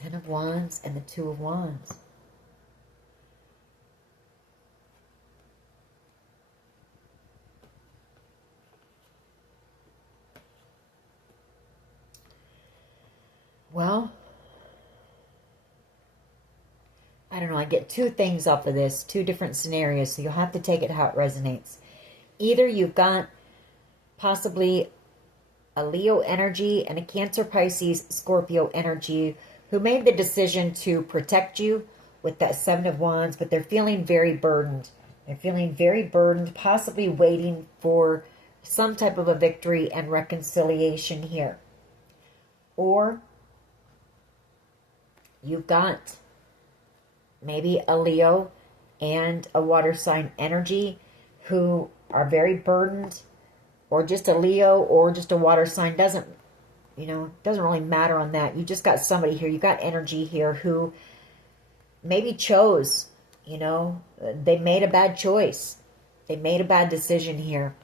Ten of Wands and the Two of Wands. Well, I don't know. I get two things off of this, two different scenarios, so you'll have to take it how it resonates. Either you've got possibly a Leo energy and a Cancer, Pisces, Scorpio energy who made the decision to protect you with that Seven of Wands, but they're feeling very burdened. They're feeling very burdened, possibly waiting for some type of a victory and reconciliation here. Or you've got maybe a Leo and a water sign energy who are very burdened, or just a Leo or just a water sign. Doesn't really matter on that. You just got somebody here. You got energy here who maybe chose, they made a bad choice. They made a bad decision here.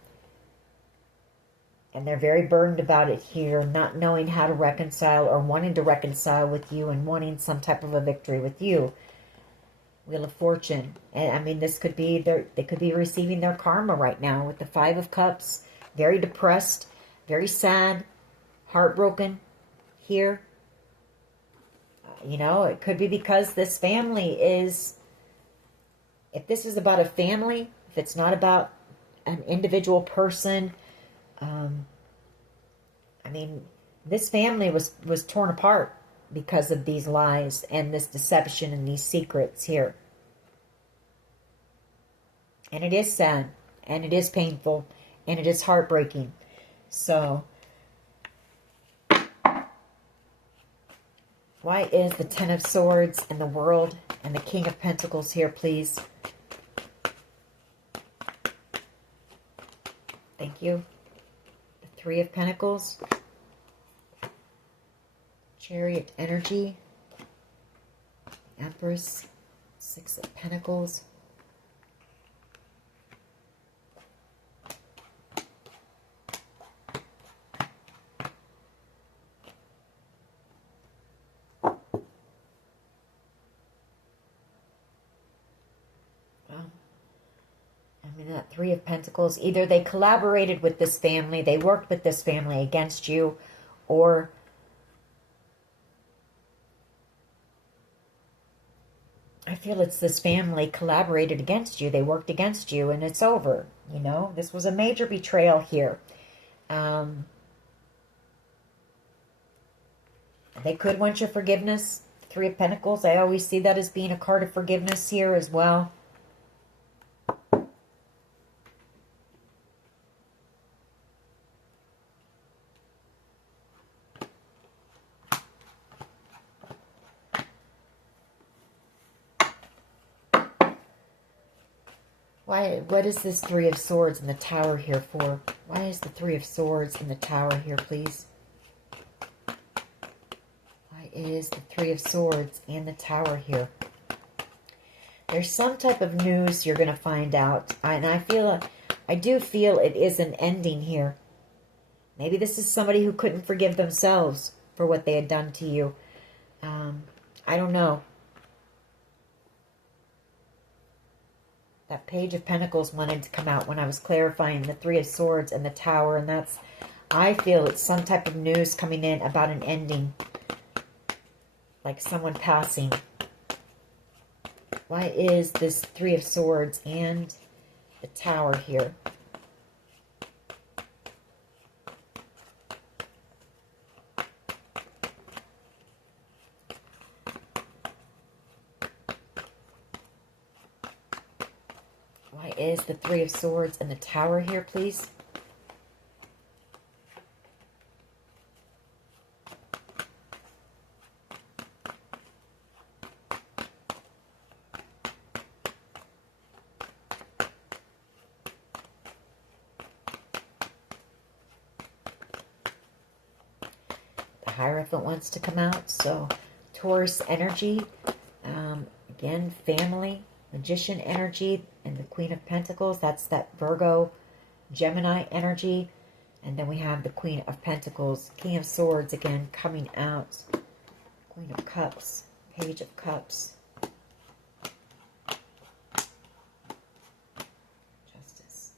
And they're very burdened about it here, not knowing how to reconcile or wanting to reconcile with you and wanting some type of a victory with you. Wheel of Fortune. And I mean, this could be they could be receiving their karma right now with the Five of Cups. Very depressed, very sad, heartbroken here. It could be because this family is, if this is about a family, if it's not about an individual person, I mean, this family was torn apart because of these lies and this deception and these secrets here. And it is sad, and it is painful, and it is heartbreaking. So, why is the Ten of Swords and the World and the King of Pentacles here, please? Thank you. The Three of Pentacles. Chariot energy. Empress. Six of Pentacles. That Three of Pentacles, either they collaborated with this family, they worked with this family against you, or I feel it's this family collaborated against you. They worked against you, and it's over. This was a major betrayal here. They could want your forgiveness. Three of Pentacles, I always see that as being a card of forgiveness here as well. What is this Three of Swords in the Tower here for? Why is the Three of Swords in the Tower here, please? Why is the Three of Swords in the Tower here? There's some type of news you're going to find out. And I do feel it is an ending here. Maybe this is somebody who couldn't forgive themselves for what they had done to you. I don't know. That Page of Pentacles wanted to come out when I was clarifying the Three of Swords and the Tower. And I feel it's some type of news coming in about an ending. Like someone passing. Why is this Three of Swords and the Tower here? Why is the Three of Swords and the Tower here, please? The Hierophant wants to come out, so Taurus energy, again, family, Magician energy, and the Queen of Pentacles. That's that Virgo, Gemini energy. And then we have the Queen of Pentacles, King of Swords again coming out. Queen of Cups, Page of Cups. Justice.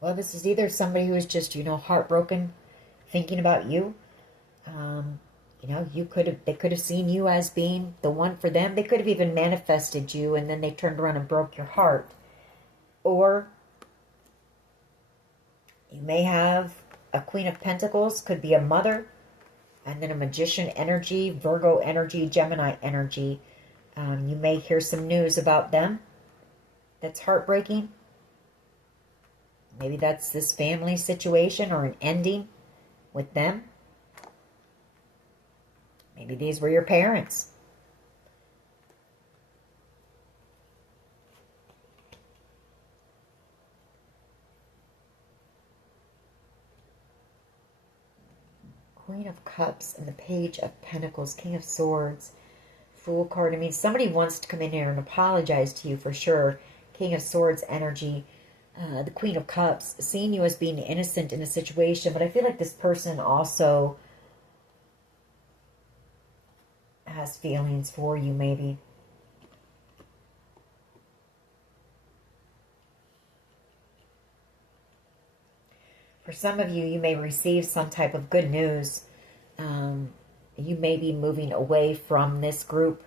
Well, this is either somebody who is just, heartbroken, thinking about you. They could have seen you as being the one for them. They could have even manifested you, and then they turned around and broke your heart. Or you may have a Queen of Pentacles, could be a mother, and then a Magician energy, Virgo energy, Gemini energy. You may hear some news about them that's heartbreaking. Maybe that's this family situation or an ending with them. Maybe these were your parents. Queen of Cups and the Page of Pentacles, King of Swords, Fool card. I mean, somebody wants to come in here and apologize to you for sure. King of Swords energy. The Queen of Cups, seeing you as being innocent in a situation, but I feel like this person also has feelings for you, maybe. For some of you, you may receive some type of good news. You may be moving away from this group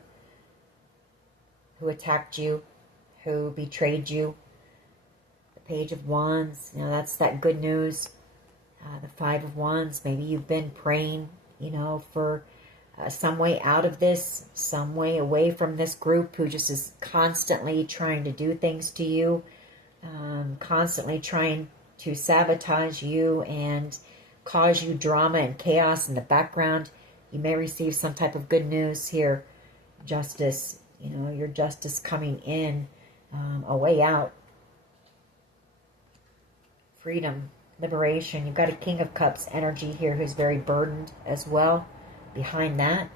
who attacked you, who betrayed you. Page of Wands, that's that good news. The Five of Wands, maybe you've been praying, for some way out of this, some way away from this group who just is constantly trying to do things to you, constantly trying to sabotage you and cause you drama and chaos in the background. You may receive some type of good news here. Justice, your justice coming in, a way out. Freedom, liberation. You've got a King of Cups energy here who's very burdened as well behind that.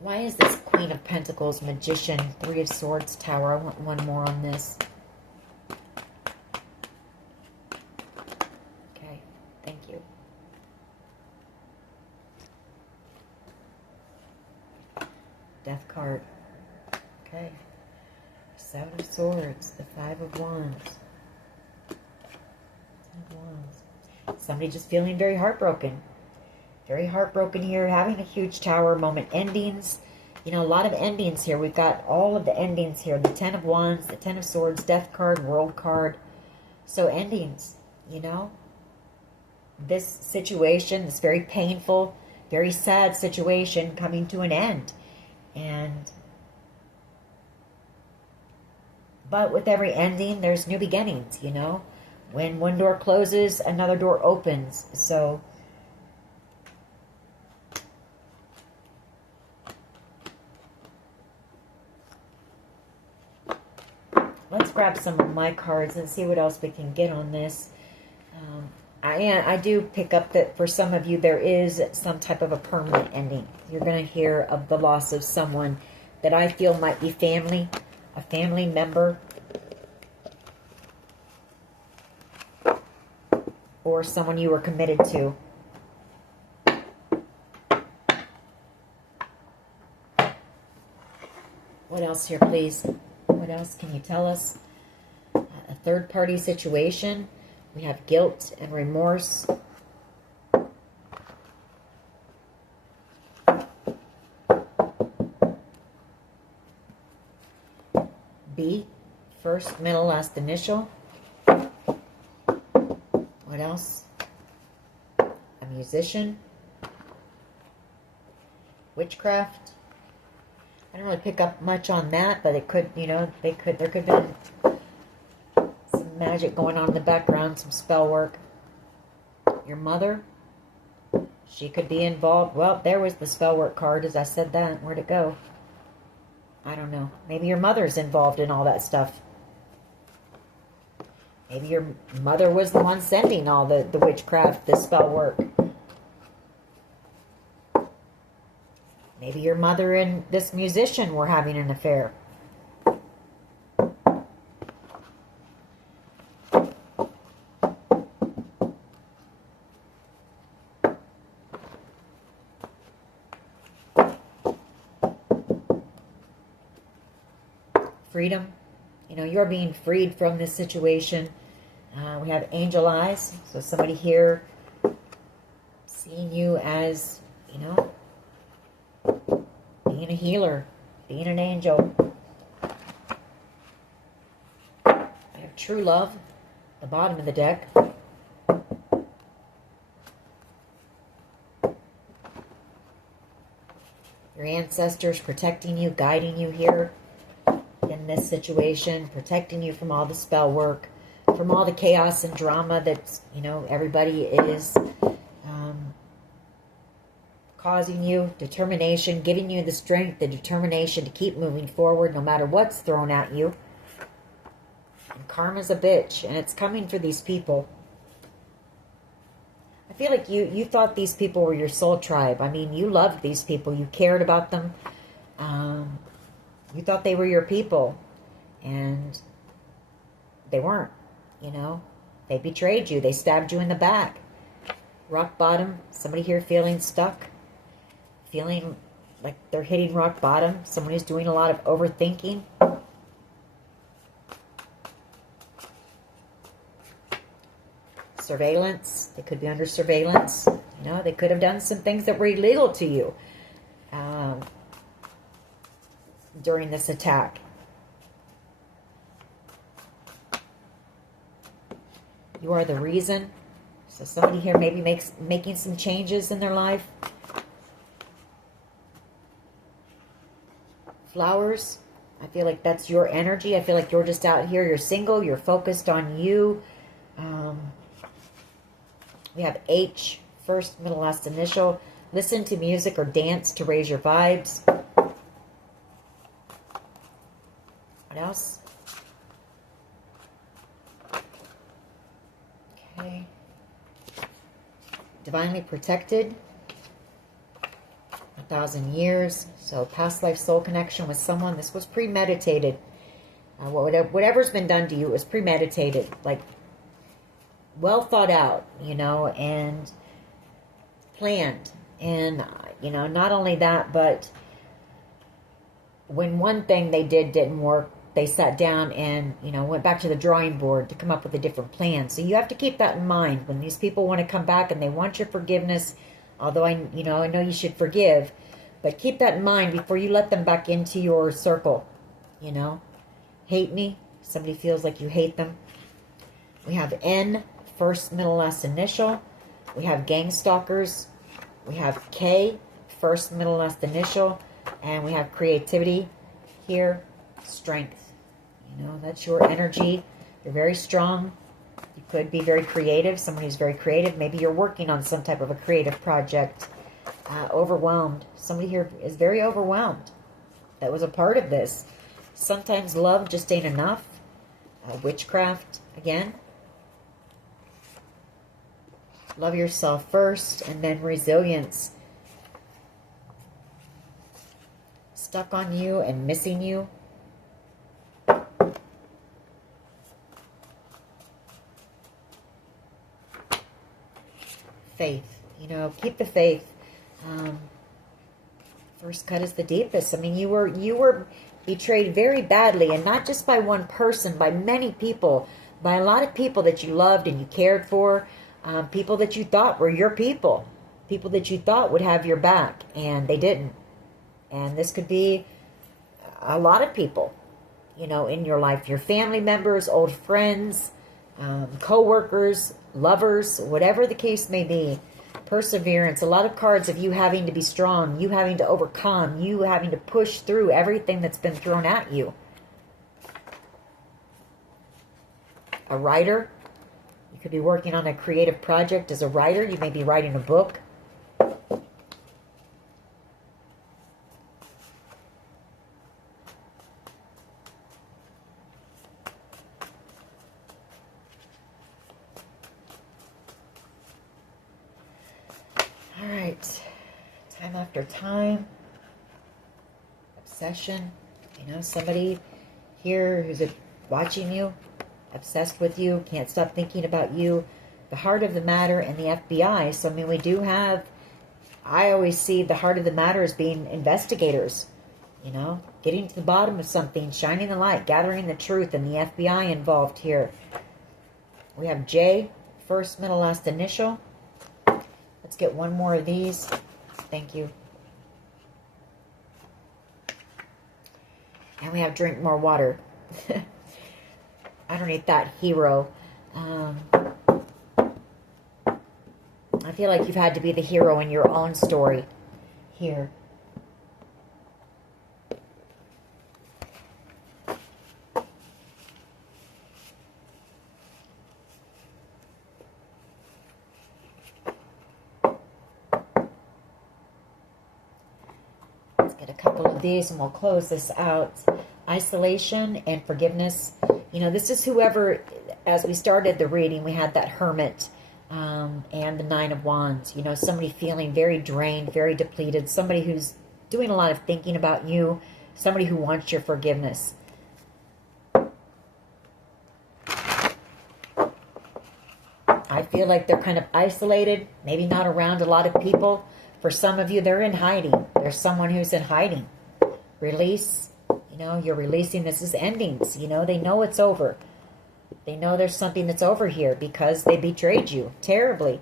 Why is this Queen of Pentacles, Magician, Three of Swords, Tower? I want one more on this. Okay, thank you. Death card. Okay. Seven of Swords, the Five of Wands. Ten of Wands. Somebody just feeling very heartbroken. Very heartbroken here, having a huge Tower moment. Endings. A lot of endings here. We've got all of the endings here. The Ten of Wands, the Ten of Swords, Death card, World card. So endings, This situation, this very painful, very sad situation coming to an end. But with every ending, there's new beginnings, When one door closes, another door opens. So let's grab some of my cards and see what else we can get on this. I do pick up that for some of you, there is some type of a permanent ending. You're going to hear of the loss of someone that I feel might be family. A family member, or someone you were committed to. What else here, please? What else can you tell us? A third-party situation. We have guilt and remorse. B, first, middle, last initial. What else? A musician. Witchcraft. I don't really pick up much on that, but it could, there could have been some magic going on in the background, some spell work. Your mother. She could be involved. Well, there was the spell work card as I said that. Where'd it go? I don't know. Maybe your mother's involved in all that stuff. Maybe your mother was the one sending all the witchcraft, the spell work. Maybe your mother and this musician were having an affair. Freedom. You know, you're being freed from this situation. We have angel eyes. So somebody here seeing you as, you know, being a healer, being an angel. I have true love, the bottom of the deck. Your ancestors protecting you, guiding you here in this situation, protecting you from all the spell work, from all the chaos and drama that, you know, everybody is causing you. Determination, giving you the strength, the determination to keep moving forward no matter what's thrown at you. And karma's a bitch, and it's coming for these people. I feel like you thought these people were your soul tribe. I mean, you loved these people. You cared about them. You thought they were your people. And they weren't, you know. They betrayed you. They stabbed you in the back. Rock bottom. Somebody here feeling stuck. Feeling like they're hitting rock bottom. Someone who's doing a lot of overthinking. Surveillance. They could be under surveillance. You know, they could have done some things that were illegal to you during this attack. You are the reason. So somebody here maybe making some changes in their life. Flowers. I feel like that's your energy. I feel like you're just out here. You're single. You're focused on you. We have H, first, middle, last initial. Listen to music or dance to raise your vibes. What else? Okay. Divinely protected. 1,000 years. So past life soul connection with someone. This was premeditated. Whatever's been done to you, it was premeditated. Like, well thought out, you know, and planned. And, you know, not only that, but when one thing they didn't work, they sat down and, you know, went back to the drawing board to come up with a different plan. So you have to keep that in mind when these people want to come back and they want your forgiveness. Although I know you should forgive, but keep that in mind before you let them back into your circle. You know, hate me. Somebody feels like you hate them. We have N, first, middle, last initial. We have gang stalkers. We have K, first, middle, last initial, and we have creativity here, strength. You know, that's your energy. You're very strong. You could be very creative. Someone who's very creative. Maybe you're working on some type of a creative project. Overwhelmed. Somebody here is very overwhelmed. That was a part of this. Sometimes love just ain't enough. Witchcraft, again. Love yourself first, and then resilience. Stuck on you and missing you. Faith. You know, keep the faith. First cut is the deepest. I mean, you were betrayed very badly, and not just by one person, by many people, by a lot of people that you loved and you cared for, people that you thought were your people that you thought would have your back, and they didn't. And this could be a lot of people, you know, in your life, your family members, old friends, co-workers, lovers, whatever the case may be. Perseverance, a lot of cards of you having to be strong, you having to overcome, you having to push through everything that's been thrown at you. A writer, you could be working on a creative project as a writer. You may be writing a book. right. Time after time. Obsession. You know, somebody here who's watching you, obsessed with you, can't stop thinking about you. The heart of the matter and the FBI. So, I mean, we do have, I always see the heart of the matter as being investigators. You know, getting to the bottom of something, shining the light, gathering the truth, and the FBI involved here. We have J, first, middle, last initial. Let's get one more of these. Thank you. And we have drink more water. Underneath that, hero. I feel like you've had to be the hero in your own story here. Let's get a couple of these and we'll close this out. Isolation and forgiveness. You know, this is whoever, as we started the reading, we had that Hermit and the Nine of Wands. You know, somebody feeling very drained, very depleted. Somebody who's doing a lot of thinking about you. Somebody who wants your forgiveness. I feel like they're kind of isolated, maybe not around a lot of people. For some of you, they're in hiding. There's someone who's in hiding. Release. You know, you're releasing. This is endings. You know, they know it's over. They know there's something that's over here because they betrayed you terribly.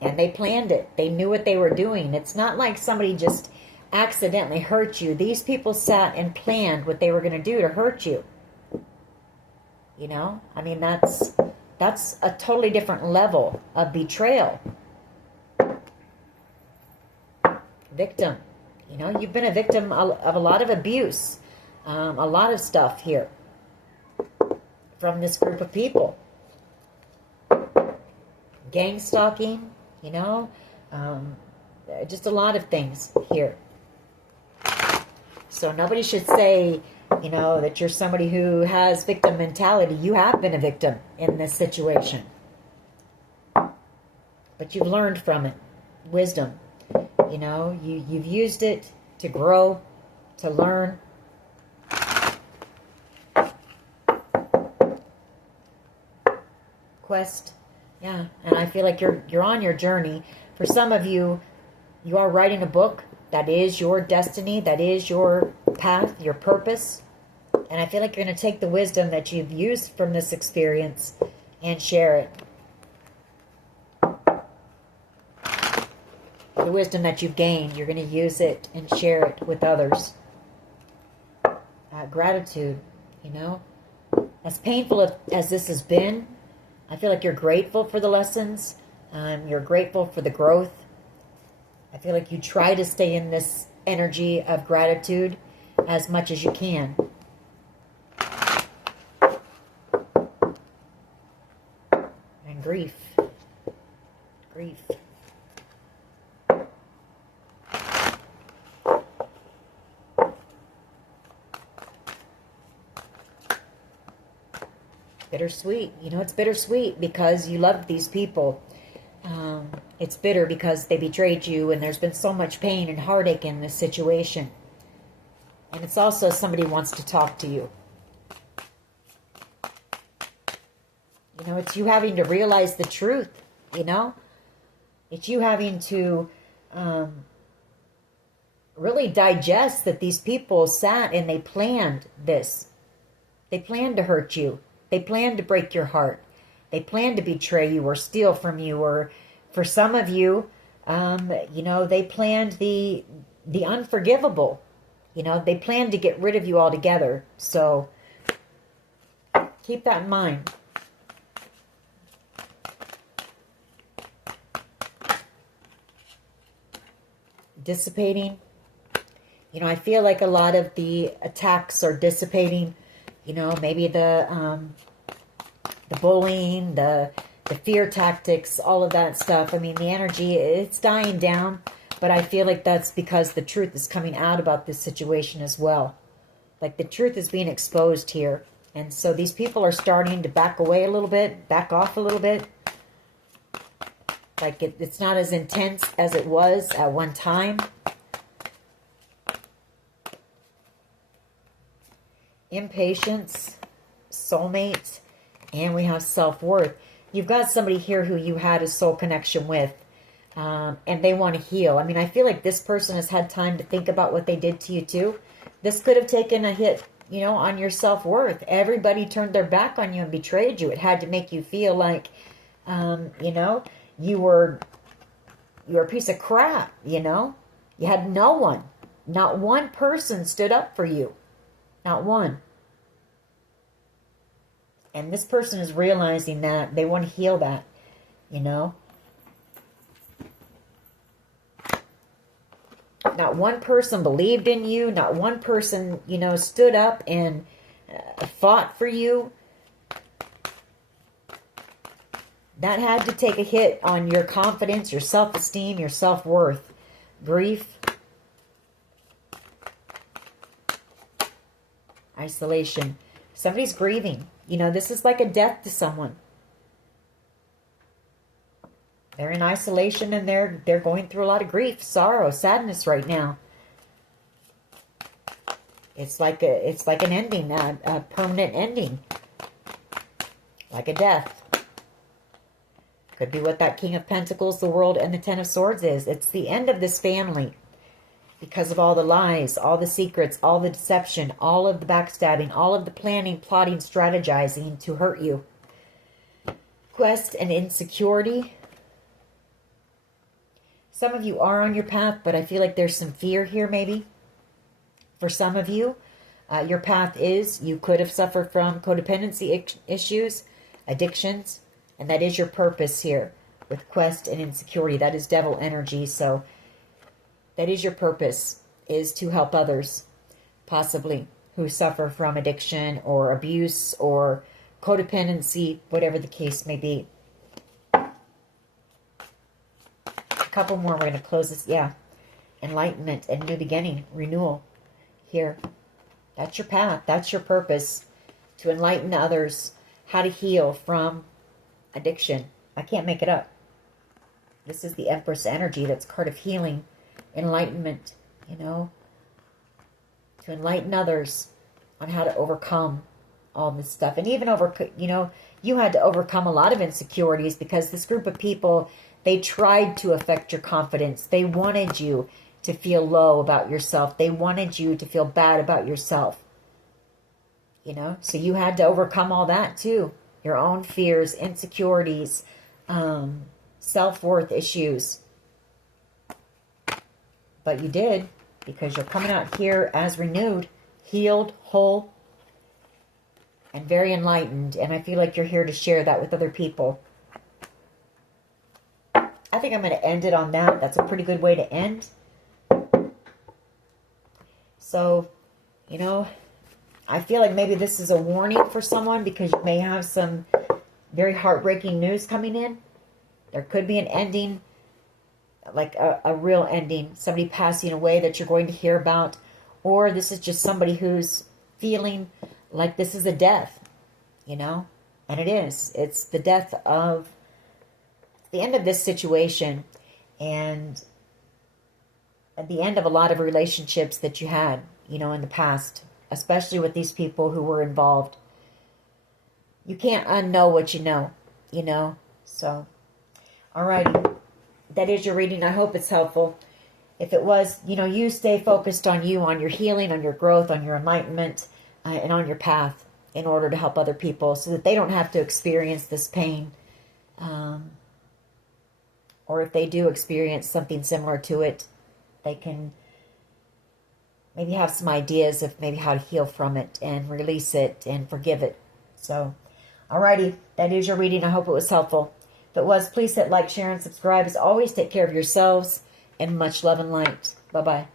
And they planned it. They knew what they were doing. It's not like somebody just accidentally hurt you. These people sat and planned what they were going to do to hurt you. You know, I mean, that's a totally different level of betrayal. Victim. You know, you've been a victim of a lot of abuse, a lot of stuff here from this group of people. Gang stalking, you know, just a lot of things here. So nobody should say, you know, that you're somebody who has victim mentality. You have been a victim in this situation. But you've learned from it. Wisdom. You know, you've used it to grow, to learn. Quest. Yeah, and I feel like you're on your journey. For some of you, you are writing a book. That is your destiny. That is your path, your purpose. And I feel like you're going to take the wisdom that you've used from this experience and share it. The wisdom that you've gained, you're going to use it and share it with others. Gratitude, you know. As painful as this has been, I feel like you're grateful for the lessons. You're grateful for the growth. I feel like you try to stay in this energy of gratitude as much as you can. And grief. Grief. Bittersweet. You know, it's bittersweet because you love these people. It's bitter because they betrayed you and there's been so much pain and heartache in this situation. And it's also somebody wants to talk to you. You know, it's you having to realize the truth, you know. It's you having to really digest that these people sat and they planned this. They planned to hurt you. They planned to break your heart. They planned to betray you or steal from you. Or for some of you, you know, they planned the unforgivable. You know, they planned to get rid of you altogether. So keep that in mind. Dissipating. You know, I feel like a lot of the attacks are dissipating. You know, maybe the bullying, the fear tactics, all of that stuff. I mean, the energy, it's dying down. But I feel like that's because the truth is coming out about this situation as well. Like the truth is being exposed here. And so these people are starting to back away a little bit, back off a little bit. Like it's not as intense as it was at one time. Impatience, soulmates, and we have self-worth. You've got somebody here who you had a soul connection with, and they want to heal. I mean, I feel like this person has had time to think about what they did to you too. This could have taken a hit, you know, on your self-worth. Everybody turned their back on you and betrayed you. It had to make you feel like, you know, you were a piece of crap, you know. You had no one. Not one person stood up for you. Not one. And this person is realizing that they want to heal that, you know. Not one person believed in you. Not one person, you know, stood up and fought for you. That had to take a hit on your confidence, your self-esteem, your self-worth. Grief. Isolation. Somebody's grieving. You know, this is like a death to someone. They're in isolation and they're going through a lot of grief, sorrow, sadness right now. It's like an ending, a permanent ending. Like a death. Could be what that King of Pentacles, the World, and the Ten of Swords is. It's the end of this family. Because of all the lies, all the secrets, all the deception, all of the backstabbing, all of the planning, plotting, strategizing to hurt you. Quest and insecurity. Some of you are on your path, but I feel like there's some fear here maybe. For some of you, your path is, you could have suffered from codependency issues, addictions, and that is your purpose here with quest and insecurity. That is devil energy, so that is your purpose, is to help others, possibly, who suffer from addiction or abuse or codependency, whatever the case may be. A couple more, we're going to close this. Yeah, enlightenment and new beginning, renewal here. That's your path, that's your purpose, to enlighten others, how to heal from addiction. I can't make it up. This is the Empress energy, that's card of healing. Enlightenment, you know, to enlighten others on how to overcome all this stuff. And even you know, you had to overcome a lot of insecurities because this group of people, they tried to affect your confidence. They wanted you to feel low about yourself. They wanted you to feel bad about yourself. You know, so you had to overcome all that too. Your own fears, insecurities, self-worth issues. But you did, because you're coming out here as renewed, healed, whole, and very enlightened. And I feel like you're here to share that with other people. I think I'm going to end it on that. That's a pretty good way to end. So, you know, I feel like maybe this is a warning for someone because you may have some very heartbreaking news coming in. There could be an ending, like a real ending, somebody passing away that you're going to hear about, or this is just somebody who's feeling like this is a death, you know, and it is. It's the death of, the end of this situation, and at the end of a lot of relationships that you had, you know, in the past, especially with these people who were involved. You can't unknow what you know, so, alrighty. That is your reading. I hope it's helpful. If it was, you know, you stay focused on you, on your healing, on your growth, on your enlightenment, and on your path in order to help other people so that they don't have to experience this pain. Or if they do experience something similar to it, they can maybe have some ideas of maybe how to heal from it and release it and forgive it. So, alrighty, that is your reading. I hope it was helpful. If it was, please hit like, share, and subscribe. As always, take care of yourselves, and much love and light. Bye-bye.